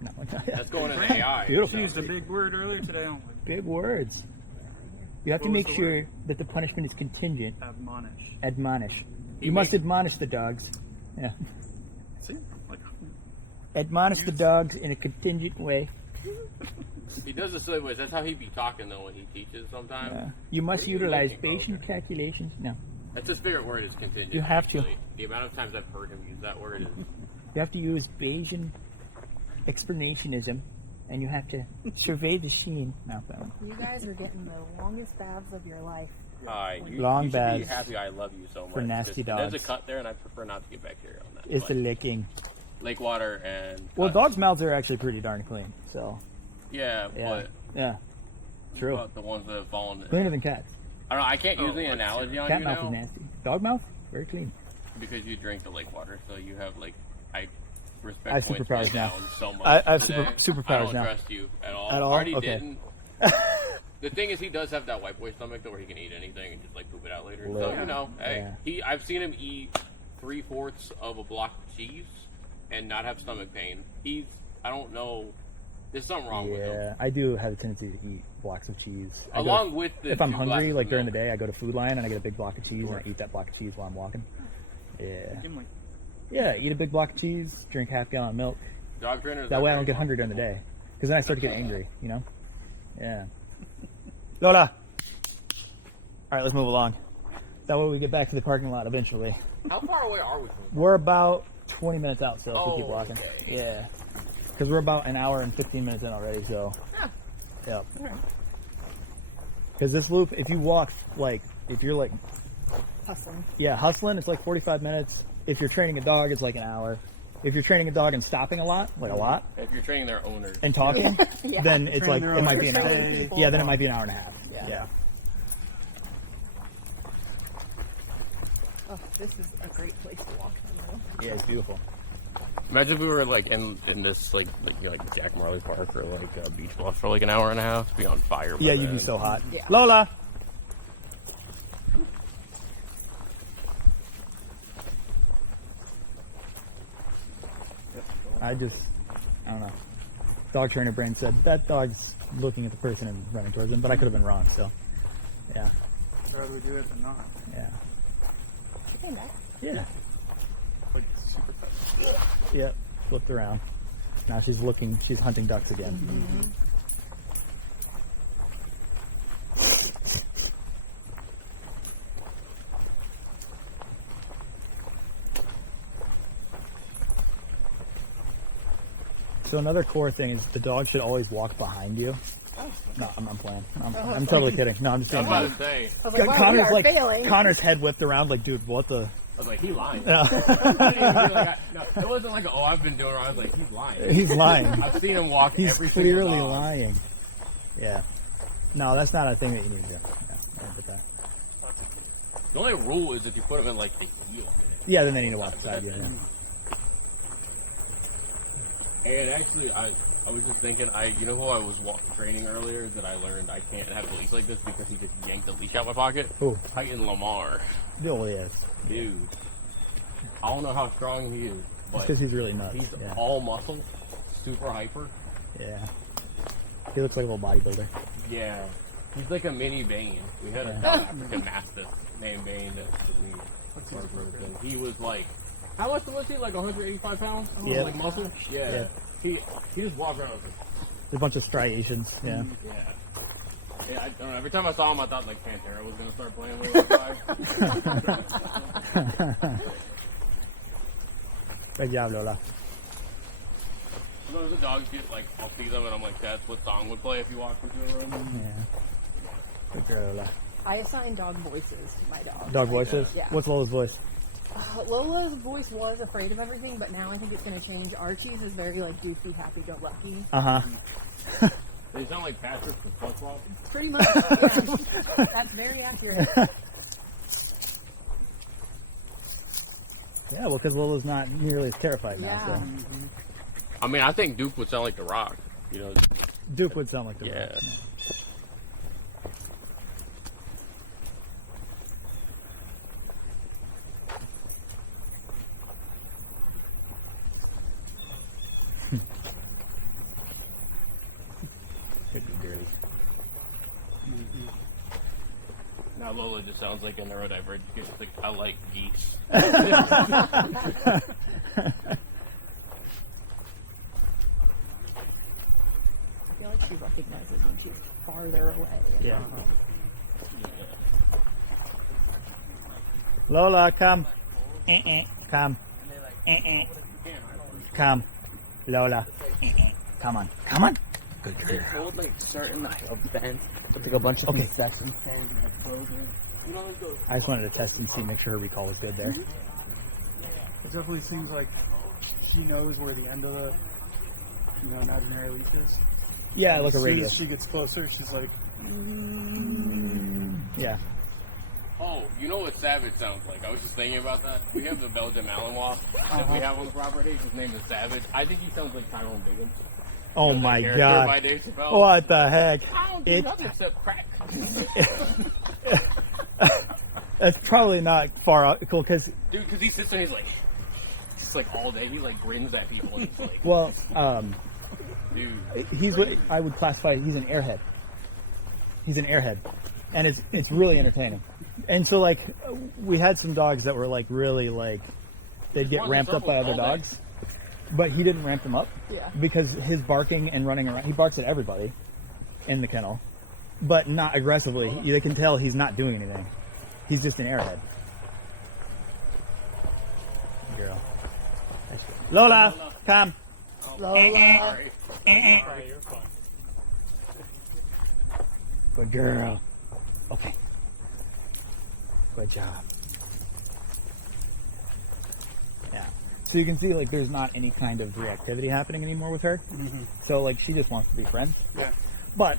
No, That's going into AI. Beautiful. She used a big word earlier today. I'm like, Big words. You have to What was make the sure word? that the punishment is contingent. admonish. Admonish. You You must make- admonish the dogs. Yeah. See, like Admonish the dogs in a contingent way. He does the silly ways. That's how he be talking though when he teaches sometimes. You must What are you utilize making, Bayesian Bo? calculations. No. That's his favorite word is contingent. You have to. actually. The amount of times I've heard him use that word is You have to use Bayesian explanationism, and you have to survey the scene. No, that one. You guys are getting the longest baths of your life. Long you should be baths happy I love you so much. for nasty 'cause There's a dogs. cut there, and I prefer not to get bacteria on that. It's but the licking. lake water and Well, cuts. dogs' mouths are actually pretty darn clean. So, Yeah, yeah. Yeah. True. but the ones that have fallen. Cleaner than cats. I don't know. I can't use Oh, the let's analogy on Cat you mouth is now nasty. Dog mouth? Very clean. because you drink the lake water, so you have like I respect I have points superpowers right now. down so much. I have today. superpowers I don't now. trust you at all. At all? Already Okay. didn't. The thing is, he does have that white boy stomach though, where he can eat anything and just like poop it out later. Lit. So you know, hey, Yeah. I've seen him eat 3/4 of a block of cheese and not have stomach pain. I don't know. There's something wrong with him. Yeah, I do have a tendency to eat blocks of cheese. I go- Along with the if I'm 2 hungry, glasses like of during the milk. day, I go to Food Lion and I get a big block of cheese and I eat that block of cheese while I'm walking. Yeah. Gimli. Yeah, eat a big block of cheese, drink half gallon of milk. Dog trainers. That way I don't get hungry during the day. Because then I start to get angry, you know? Yeah. Lola! Alright, let's move along. That way we get back to the parking lot eventually. How far away are we from? We're about 20 minutes out, so if we keep Oh, walking. okay. Yeah. Because we're about an hour and 15 minutes in already, so. Yep. Because this loop, if you walk, like, if you're like, Hustling. yeah, hustling, it's like 45 minutes. If you're training a dog, it's like an hour. If you're training a dog and stopping a lot, like a lot, If you're training their owners. and talking, Yeah. then it's like, their it might owners. be an hour. Training people. Yeah, then it might be an hour and a half. Yeah. Yeah. Oh, this is a great place to walk. Yeah, it's beautiful. Imagine if we were like in this like Jack Marley Park or like Beach Bluff for like an hour and a half. Be on fire. by Yeah, you'd be then. so hot. Yeah. Lola! I don't know. Dog trainer brain said that dog's looking at the person and running towards him, but I could have been wrong, so. Yeah. I'd rather do it than not. Yeah. Hey, Matt. Yeah. Like super fast. Yep. Flipped around. Now she's hunting ducks again. So another core thing is the dog should always walk behind you. No, I'm playing. I'm totally kidding. No, I'm just I saying. was about to say. I was like, wow, we Connor's are like failing. Connor's head whipped around like, dude, what the? I was like, he lying. No. I didn't even feel like no, it wasn't like, oh, I've been doing it. I was like, he's lying. He's lying. I've seen him walk He's every clearly single dog. lying. Yeah. No, that's not a thing that you need to do. Yeah, I don't get that. The only rule is if you put him in like the heel. Yeah, then they need to walk beside you. Yeah. And actually, I was just thinking, you know who I was training earlier that I learned I can't have a leash like this because he just yanked the leash out my pocket? Who? Titan Lamar. Oh, yes. Dude. I don't know how strong he is, It's but because he's really nuts. he's Yeah. all muscle, super hyper. Yeah. He looks like a little bodybuilder. Yeah. He's like a mini Bane. We had a South African Mastiff named Bane that we worked with. And he was like, how much was he? Like 185 pounds? Yeah. Like muscle? Yeah. He just walked around with There's a bunch of striations. Yeah. Yeah. Yeah, I don't know. Every time I saw him, I thought like Pantera was gonna start playing with him. Good job, Lola. Sometimes the dogs get like, I'll see them and I'm like, that's what song would play if you walked into a room. Yeah. Good girl, Lola. I assign dog voices to my dog. Dog voices? Yeah. What's Lola's voice? Lola's voice was afraid of everything, but now I think it's going to change. Archie's is very like goofy, happy-go-lucky. Uh-huh. They sound like Patrick from SpongeBob. Pretty much. Yeah. That's very accurate. Yeah, well, because Lola's not nearly as terrified now. Yeah. So. I mean, I think Duke would sound like The Rock. You know? Duke would sound like the Yeah. Rock. Could be dirty. Now Lola just sounds like a neurodivergent. She's like, I like geese. I feel like she recognizes when she's farther away. Yeah. Lola, come. Come. Come. Lola. Come on. Come on. Good girl. Hold like certain events with like a bunch of concessions things and like frozen. You know, like those. I just wanted to test and see, make sure her recall was good there. It definitely seems like she knows where the end of the, imaginary leash is. Yeah, like a As soon radius. as she gets closer, she's like, Yeah. Oh, you know what Savage sounds like? I was just thinking about that. We have the Belgian Malinois that we have on the property. His name is Savage. I think he sounds like Tyrone Biggins. Oh The my character god. by Dave Chappelle. What the heck? I don't do It- nothing except crack. That's probably not far out. Cool, because, Dude, because he sits there and he's like, just like all day, he like grins at people and he's like, well, dude. he's what I would classify, he's an airhead. He's an airhead. And it's really entertaining. And so, like, we had some dogs that were, like, really, like, they'd get Run in ramped up by circles other all day. dogs. But he didn't ramp them up. Yeah. Because his barking and running around, he barks at everybody in the kennel. But not aggressively. They can tell he's not doing anything. He's just an airhead. Girl. Lola, come. Lola. Good girl. Okay. Good job. Yeah. So you can see, like, there's not any kind of reactivity happening anymore with her. So, like, she just wants to be friends. yeah. But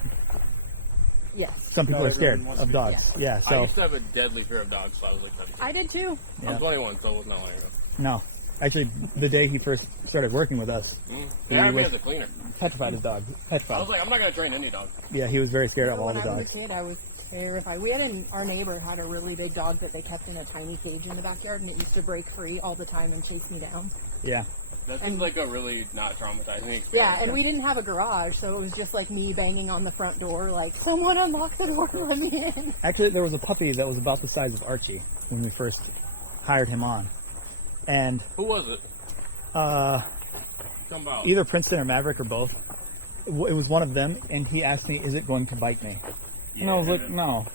Yes. some people Not are scared everyone wants of to be dogs. Yeah, I so, used to have a deadly fear of dogs, so I was like 22. I did too. yeah. I'm 21, so it was not long ago. No. Actually, the day he first started working with us, They hired me was- as a cleaner. petrified his dog. I Petrified. was like, I'm not going to train any dog. Yeah, he was very scared of all When the I was dogs. a kid, I was terrified. We had our neighbor had a really big dog that they kept in a tiny cage in the backyard, and it used to break free all the time and chase me down. Yeah. That seems like a really not traumatizing experience. Yeah, and we didn't have a garage, so it was just like me banging on the front door, like, someone unlock the door and let me in. Actually, there was a puppy that was about the size of Archie when we first hired him on. And Who was it? Come about. either Princeton or Maverick or both. It was one of them, and he asked me, "Is it going to bite me?" And I was like, "No,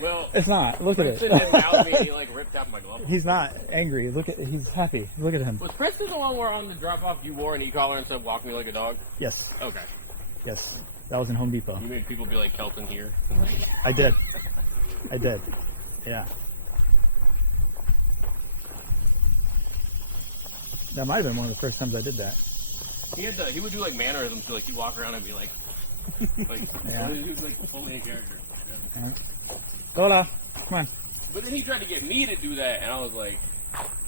Well, it's not. Look at Princeton it. didn't mouth me and he like ripped out my glove. He's not angry. Look at, he's happy. Look at him. Was Princeton the one where on the drop off you wore an e-collar and said walk me like a dog? Yes, Okay. yes. That was in Home Depot. You made people be like Kelton here. I did. Yeah. That might have been one of the first times I did that. He would do like mannerisms too, like he'd walk around and be like Yeah. he was like fully a character. All right. Lola, come on. But then he tried to get me to do that and I was like,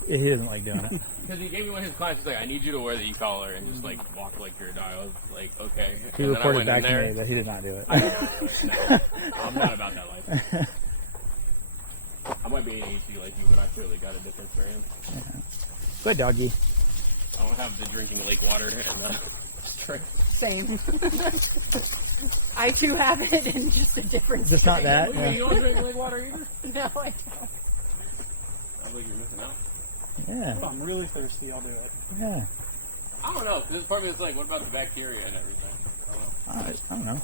He doesn't like doing it. because he gave me one of his clients, he's like, I need you to wear the e-collar and just like walk like you're a dog. I was like, okay. He And then I reported went back in to there. me that he did not do it. I did not do it. No. I'm not about that life. I might be ADHD like you, but I clearly got a different experience. Good doggy. I don't have the drinking lake water and strength. Same. I too have it in just a different Just not strain. that. Yeah. You don't drink lake water either? No, I don't. I think you're missing out. Yeah. If I'm really thirsty, I'll do it. Yeah. I don't know. This part of it's like, what about the bacteria and everything? I don't know.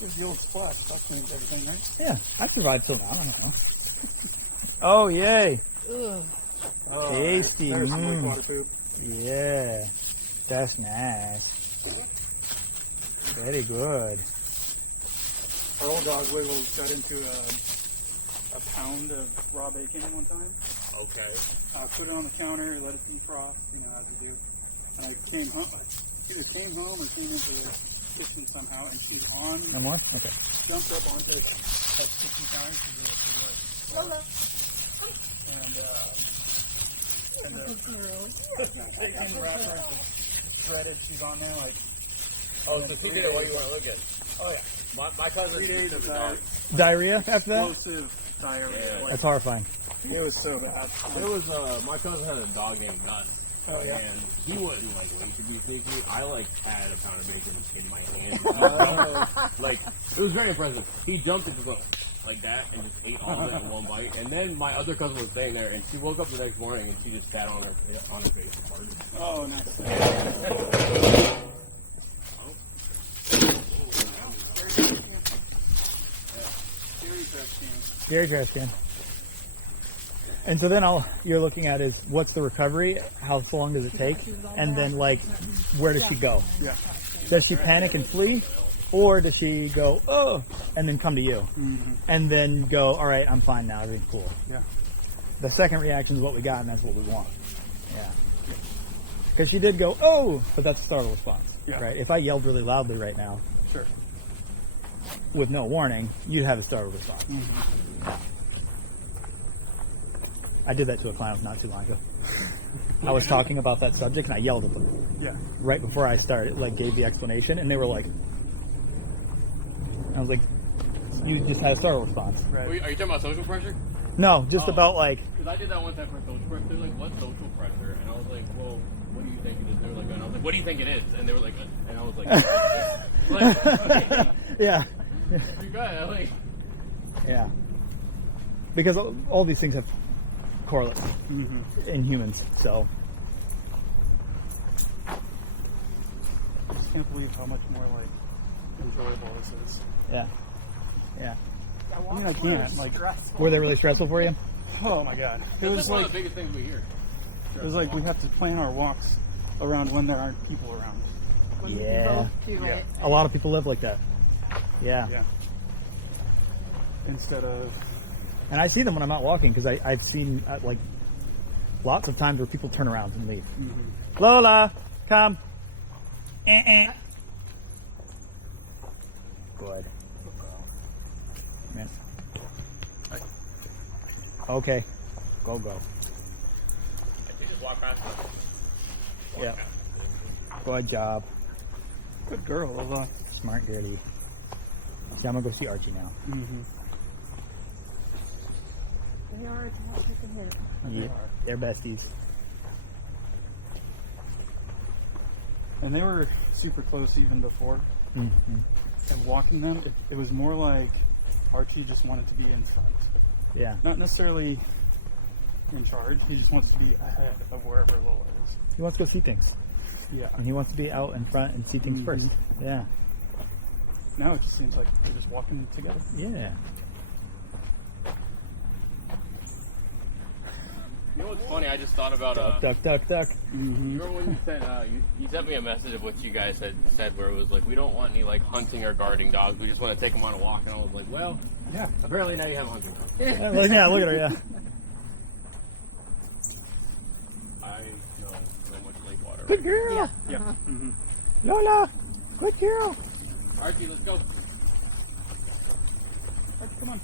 There's the old splash. That cleans everything, right? Yeah, I survived till now. I don't know. Oh, yay. Ugh. Oh, Tasty. There's some lake Mm. water food. Yeah. That's nice. Very good. Our old dog Wiggle got into a pound of raw bacon one time. Okay. Put it on the counter, let it defrost, you know, as you do. And I came home, I either came home or came into the kitchen somehow, and she's on, No more? Okay. jumped up onto that kitchen counter. Lola. And the bacon wrapper is shredded. She's on there like. Oh, so she did it while you weren't looking. Oh yeah. My cousin 3 days used of to dog. Diarrhea after that? Explosive diarrhea. Yeah. Like, That's horrifying. it was so bad. It was, my cousin had a dog named Gus. Oh yeah. And he wouldn't like wait to be sneaky. I like had a pound of bacon in my hand. Like it was very impressive. He jumped and just went like that and just ate all of it in one bite. And then my other cousin was staying there, and she woke up the next morning and she just sat on her face and farted. Oh nice. Very trash can. And so then you're looking at is what's the recovery? How long does it take? And then like, where does she go? Yeah. Does she panic and flee? Or does she go, oh, and then come to you? Mm-hmm. And then go, all right, I'm fine now, everything's cool. Yeah. The second reaction is what we got, and that's what we want. Yeah. Because she did go, oh, but that's a startle response. Yeah. Right? If I yelled really loudly right now, Sure. with no warning, you'd have a startle response. Mm-hmm. I did that to a client not too long ago. I was talking about that subject and I yelled at them Yeah. right before I started, like gave the explanation, and they were like, I was like, you just had a startle response. Right. Are you talking about social pressure? No, just Oh. about like, Because I did that one time for social pressure. They're like, what's social pressure? And I was like, well, what do you think it is? They were like, and I was like, what do you think it is? And they were like, and I was like, okay, yeah, you got it. Like, yeah. Because all these things have correlates Mm-hmm. in humans, so. I just can't believe how much more like enjoyable this is. Yeah. Yeah. I mean, I can't. Like, Were they really stressful for you? oh my god. It that's was like one like of the biggest things we hear. it was like we have to plan our walks around when there aren't people around. When we Yeah. both do it. A lot of people live like that. Yeah. Yeah. Instead of And I see them when I'm out walking because I've seen like lots of times where people turn around and leave. mm-hmm. Lola, come. Good. Yeah. Okay. Go. They just walk past us. Yeah. Good job. Good girl, Lola. Smart girlie. See, I'm gonna go see Archie now. Mm-hmm. They are a top pick and hit. Yeah, they're besties. And they were super close even before. Mm-hmm. And walking them, it was more like Archie just wanted to be in front. Yeah. Not necessarily in charge. He just wants to be ahead of wherever Lola is. He wants to go see things, Yeah. and he wants to be out in front and see things Mhm. first. Yeah. Now it just seems like they're just walking together. Yeah. You know what's funny? I just thought about Duck. Mm-hmm. You remember when you said you sent me a message of what you guys had said where it was like we don't want any like hunting or guarding dogs. We just want to take them on a walk. And I was like, well, Yeah. apparently now you have a hunting dog. Yeah, look at her. Yeah. I know so much lake water. Good girl. Yeah. Yeah. Mm-hmm. Lola. Good girl. Archie, let's go. Come on.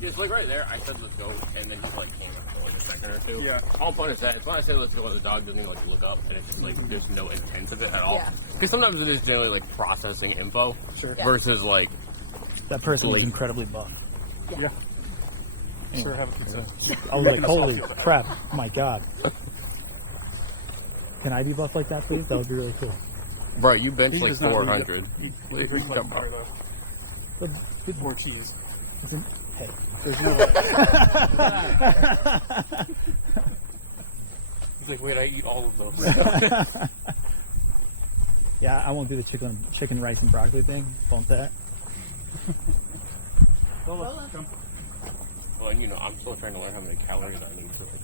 Just like right there, I said let's go, and then he like came up for like a second or two. Yeah. All fun is that it's when I say let's go, the dog doesn't even like look up, and it's just like there's no intent of it at all. Yeah. Because sometimes it is generally like processing info Sure. Yeah. versus like That person was Blake. incredibly buff. Yeah. Sure have a good sense. I was like, holy crap. Oh my God. Can I be buff like that, please? That would be really cool. Bro, you bench He like does not 400. Like, Come on. bar, though. But, With more cheese. hey. There's no way. He's like, wait, I eat all of those. Yeah, I won't do the chicken, rice, and broccoli thing. Won't that? Lola. Come. Well, and I'm still trying to learn how many calories I need for like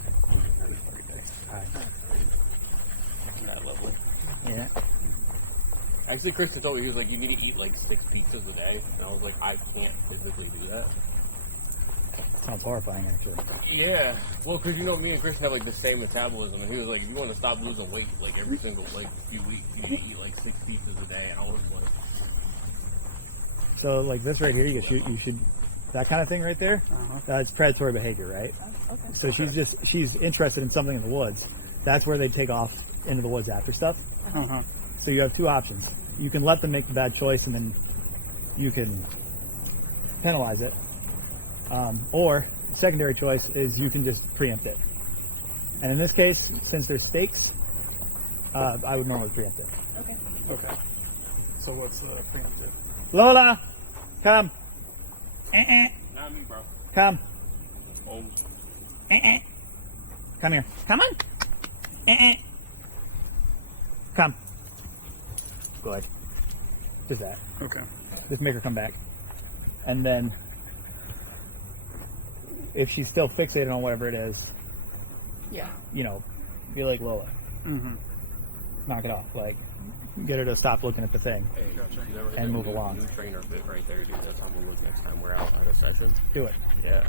every day. Alright. I'm that level. Yeah. Actually, Kristen told me, he was like, you need to eat like 6 pizzas a day. And I was like, I can't physically do that. Sounds horrifying, actually. Yeah. Well, because me and Kristen have like the same metabolism. And he was like, if you want to stop losing weight like every single few weeks, you need to eat like 6 pizzas a day. And I was like, So, like this right here, you should that kind of thing right there. It's predatory behavior, right? Okay. So she's interested in something in the woods. That's where they take off into the woods after stuff. So you have 2 options. You can let them make the bad choice, and then you can penalize it. Or secondary choice is you can just preempt it. And in this case, since there's stakes, I would normally preempt it. Okay. Okay. So what's the preemptive? Lola, come. not me, bro. Come. Oh, Come here. Come on. Come. Good. Just that. Okay. Just make her come back. And then, if she's still fixated on whatever it is, Yeah. be like Lola. Mm-hmm. Knock it off. Like, get her to stop looking at the thing. hey, And move along. New trainer bit right there, dude. That's how we'll look next time we're out on a session. Do it. Yeah.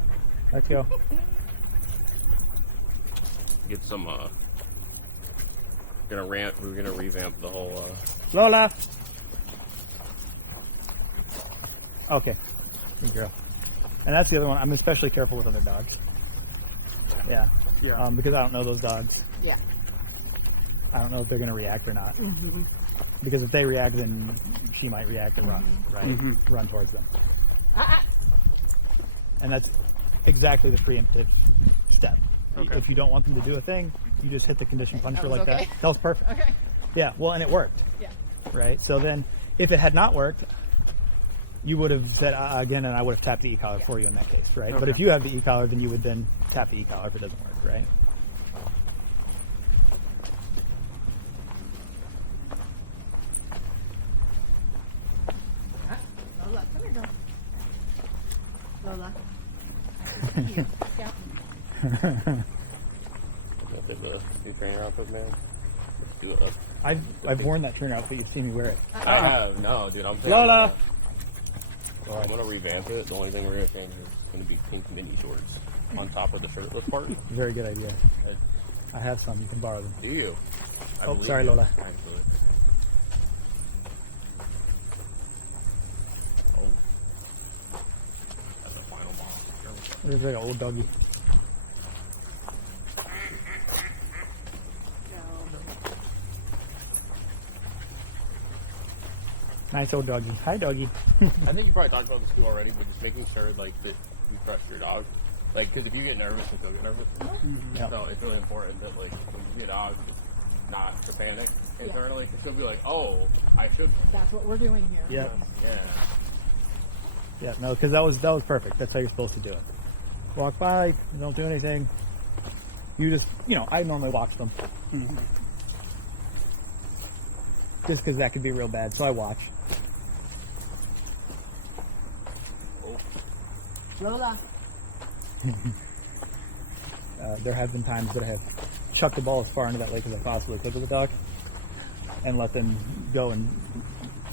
Let's go. Get some, we're gonna revamp the whole, Lola! Okay. Good girl. And that's the other one. I'm especially careful with other dogs. Yeah. Yeah. Because I don't know those dogs. Yeah. I don't know if they're going to react or not. Mm-hmm. Because if they react, then she might react and run, right? Mhm. Run towards them. And that's exactly the preemptive step. Okay. If you don't want them to do a thing, you just hit the condition punisher was like okay. that. That was perfect. Okay. Yeah, well, and it worked, Yeah. right? So then, if it had not worked, you would have said again, and I would have tapped the e-collar for you in that case, right? But Okay. if you have the e-collar, then you would then tap the e-collar if it doesn't work, right? Lola, come here, girl. Lola. I can see you. Yeah. That's a new trainer outfit, man. Let's do it. I've worn that trainer outfit. You've seen me wear it. I have, no, dude, I'm Lola! Well, I'm gonna revamp it. The only thing we're gonna change is gonna be pink mini shorts on top of the shirtless part. Very good idea. I have some. You can borrow them. Do you? I Oh, believe sorry, you, Lola. Actually. Oh. That's the final boss. There's like an old doggy. Nice old doggy. Hi, doggy. I think you probably talked about this too already, but just making sure like that you trust your dog. Like, because if you get nervous, she'll get nervous. Yep. So it's really important that like when you get a dog, just not to panic internally. Because she'll be like, "Oh, I should." That's what we're doing here. Yeah. Yeah. Yeah, no, because that was perfect. That's how you're supposed to do it. Walk by, don't do anything. You just, I normally watch them. Just because that could be real bad, so I watch. Lola. There have been times that I have chucked the ball as far into that lake as I possibly could with a dog and let them go and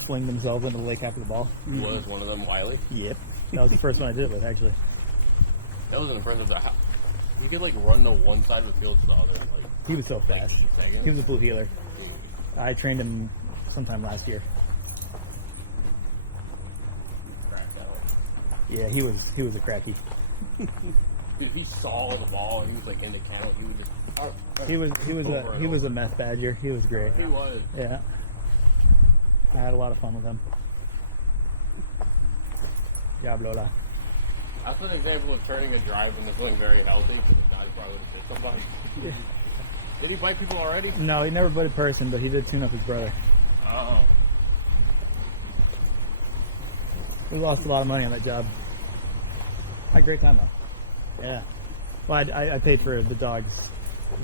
fling themselves into the lake after the ball. Was one of them Wiley? Yep. That was the first one I did it with, actually. That was impressive. You could like run to one side of the field to the other. Like, He was so fast. 60 seconds. He was a blue healer. I trained him sometime last year. Cracked out. Yeah, he was a cracky. Dude, if he saw the ball and he was like in the count, he would just. He was a meth badger. He was great. He was. Yeah. I had a lot of fun with him. Yeah, Lola. That's an example of turning a drive when it's going very healthy. Because if not, he probably would have hit somebody. Did he bite people already? No, he never bit a person, but he did tune up his brother. Oh. We lost a lot of money on that job. Had a great time though. Yeah. Well, I paid for the dog's,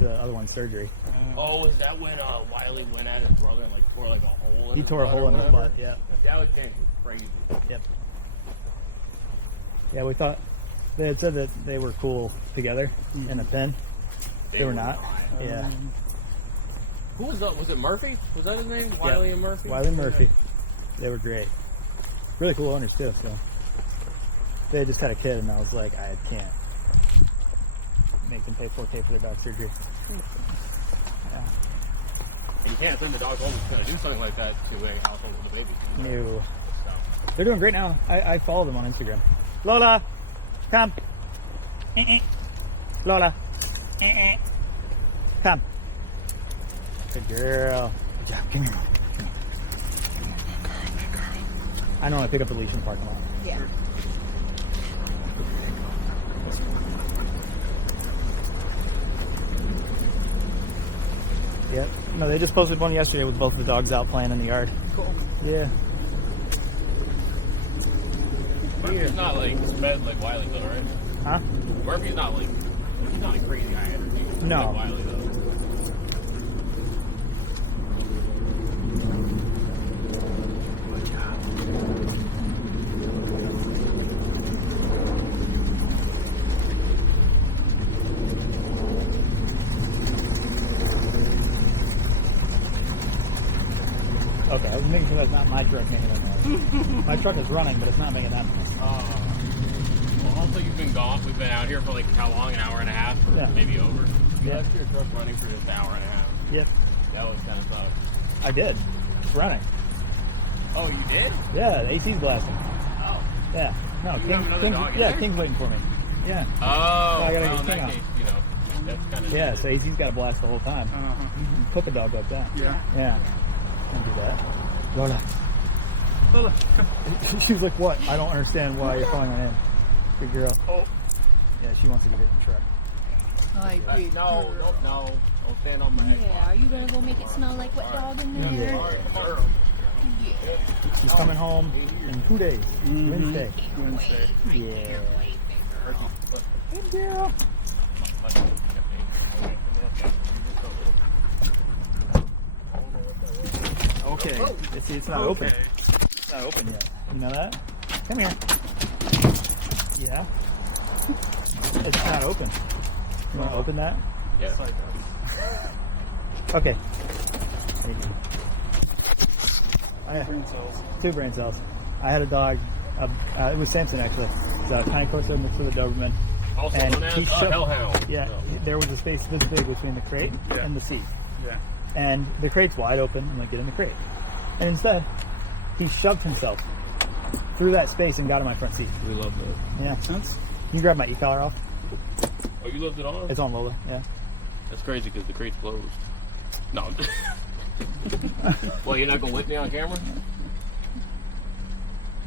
the other one's surgery. Oh, is that when Wiley went at his brother and like tore like a hole in He his tore a butt hole or in his whatever? butt. Yeah. That was James crazy. Yep. Yeah, we thought they had said that they were cool together in a pen. They were not. Yeah. Who was that? Was it Murphy? Was that his name? Wiley and Murphy? Wiley and Murphy. They were great. Really cool owners too. So they just had a kid, and I was like, I can't make them pay $4K for their dog surgery. Yeah. And you can't send the dog home to do something like that to a household with a baby. No. They're doing great now. I follow them on Instagram. Lola, come. Lola, come. Good girl. Good job. Come here. I know I pick up the leash in the parking lot. Yeah. Yep. No, they just posted one yesterday with both the dogs out playing in the yard. Cool. Yeah. Murphy's not like sped like Wiley though, right? Huh? Murphy's not like he's not a crazy guy. He's No. like Wiley though. Okay, I was making sure that's not my truck making that noise. My truck is running, but it's not making that noise. Well, also you've been gone. We've been out here for like how long? An hour and a half? Or Yeah. maybe over. You Yeah. left your truck running for just an hour and a half. Yep. That was kind of tough. I did. It's running. Oh, you did? Yeah, the AC's blasting. Oh. Yeah. No, You have another dog in yeah, there? King's waiting for me. Yeah. Oh, I gotta well, get in that King out. case, you know, that's kind of Yeah, so AC's got to blast the whole time. Hook a dog like that. Yeah. Yeah. Can't do that. Lola. Lola, come. She's like, what? I don't understand why you're calling my name. Good girl. Oh. Yeah, she wants to get in the truck. Hi, big no, girl. no, don't stand on my head. Yeah, are you gonna go make it smell like wet dog in there? Yeah. She's coming home in 2 days. Wednesday. Wednesday. Yeah. Good girl. Okay. See, it's not open. It's not open yet. You know that? Come here. Yeah. It's not open. You want to open that? Yeah. Okay. Thank you. Brain cells. 2 brain cells. I had a dog. It was Samson actually. It's a tiny Corso mixed with a Doberman. Also And known as he a shoved- hellhound. Yeah, there was a space this big between the crate Yeah. and the seat. Yeah. And the crate's wide open. I'm like, get in the crate. And instead, he shoved himself through that space and got in my front seat. We love that. Yeah. Can you grab my e-collar off? Oh, you left it on? It's on Lola. Yeah. That's crazy because the crate's closed. No. Well, you're not going to whip me on camera?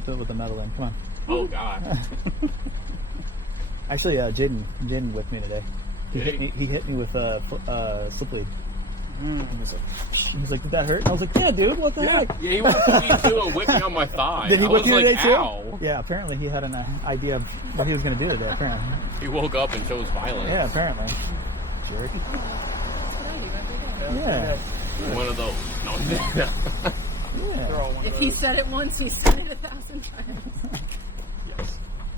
Fill it with the metal in. Come on. Oh, God. Actually, Jaden with me today. Did he? He hit me with a slip lead. He was like, did that hurt? I was like, yeah, dude, what the heck? Yeah, he wanted me to whip me on my thigh. Did he I whip was you like, today too? ow. Yeah, apparently he had an idea of what he was going to do today, apparently. He woke up and chose violence. Yeah, apparently. Jerk. That's what I do every day. Yeah. One of those. No. Yeah. If he said it once, he said it 1,000 times.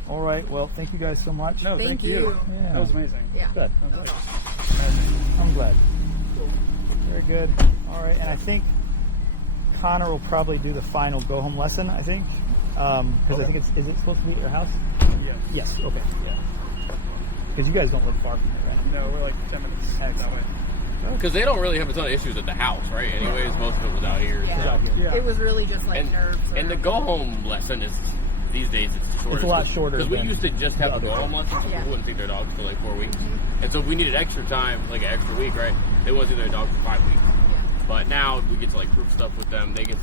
All right. Well, thank you guys so much. No, Thank thank you. you. Yeah. That was amazing. Yeah. Good. That was awesome. I'm glad. Very good. All right. And I think Connor will probably do the final go home lesson, I think. Because I think is it supposed to be at your house? Yeah. Yes. Okay. Yeah. Because you guys don't live far from it, right? No, we're like 10 minutes that way. Because they don't really have a ton of issues at the house, right? Anyways, most of it was out here. Yeah. Out here. Yeah. It was really just like nerves. And the go home lesson is these days it's shorter. It's a lot shorter because we than used to just have the the go other home lesson. So Yeah. people wouldn't see their dogs for like 4 weeks, and so if we needed extra time, like an extra week, right? They wouldn't see their dogs for 5 weeks. But now we get to like proof stuff with them. They get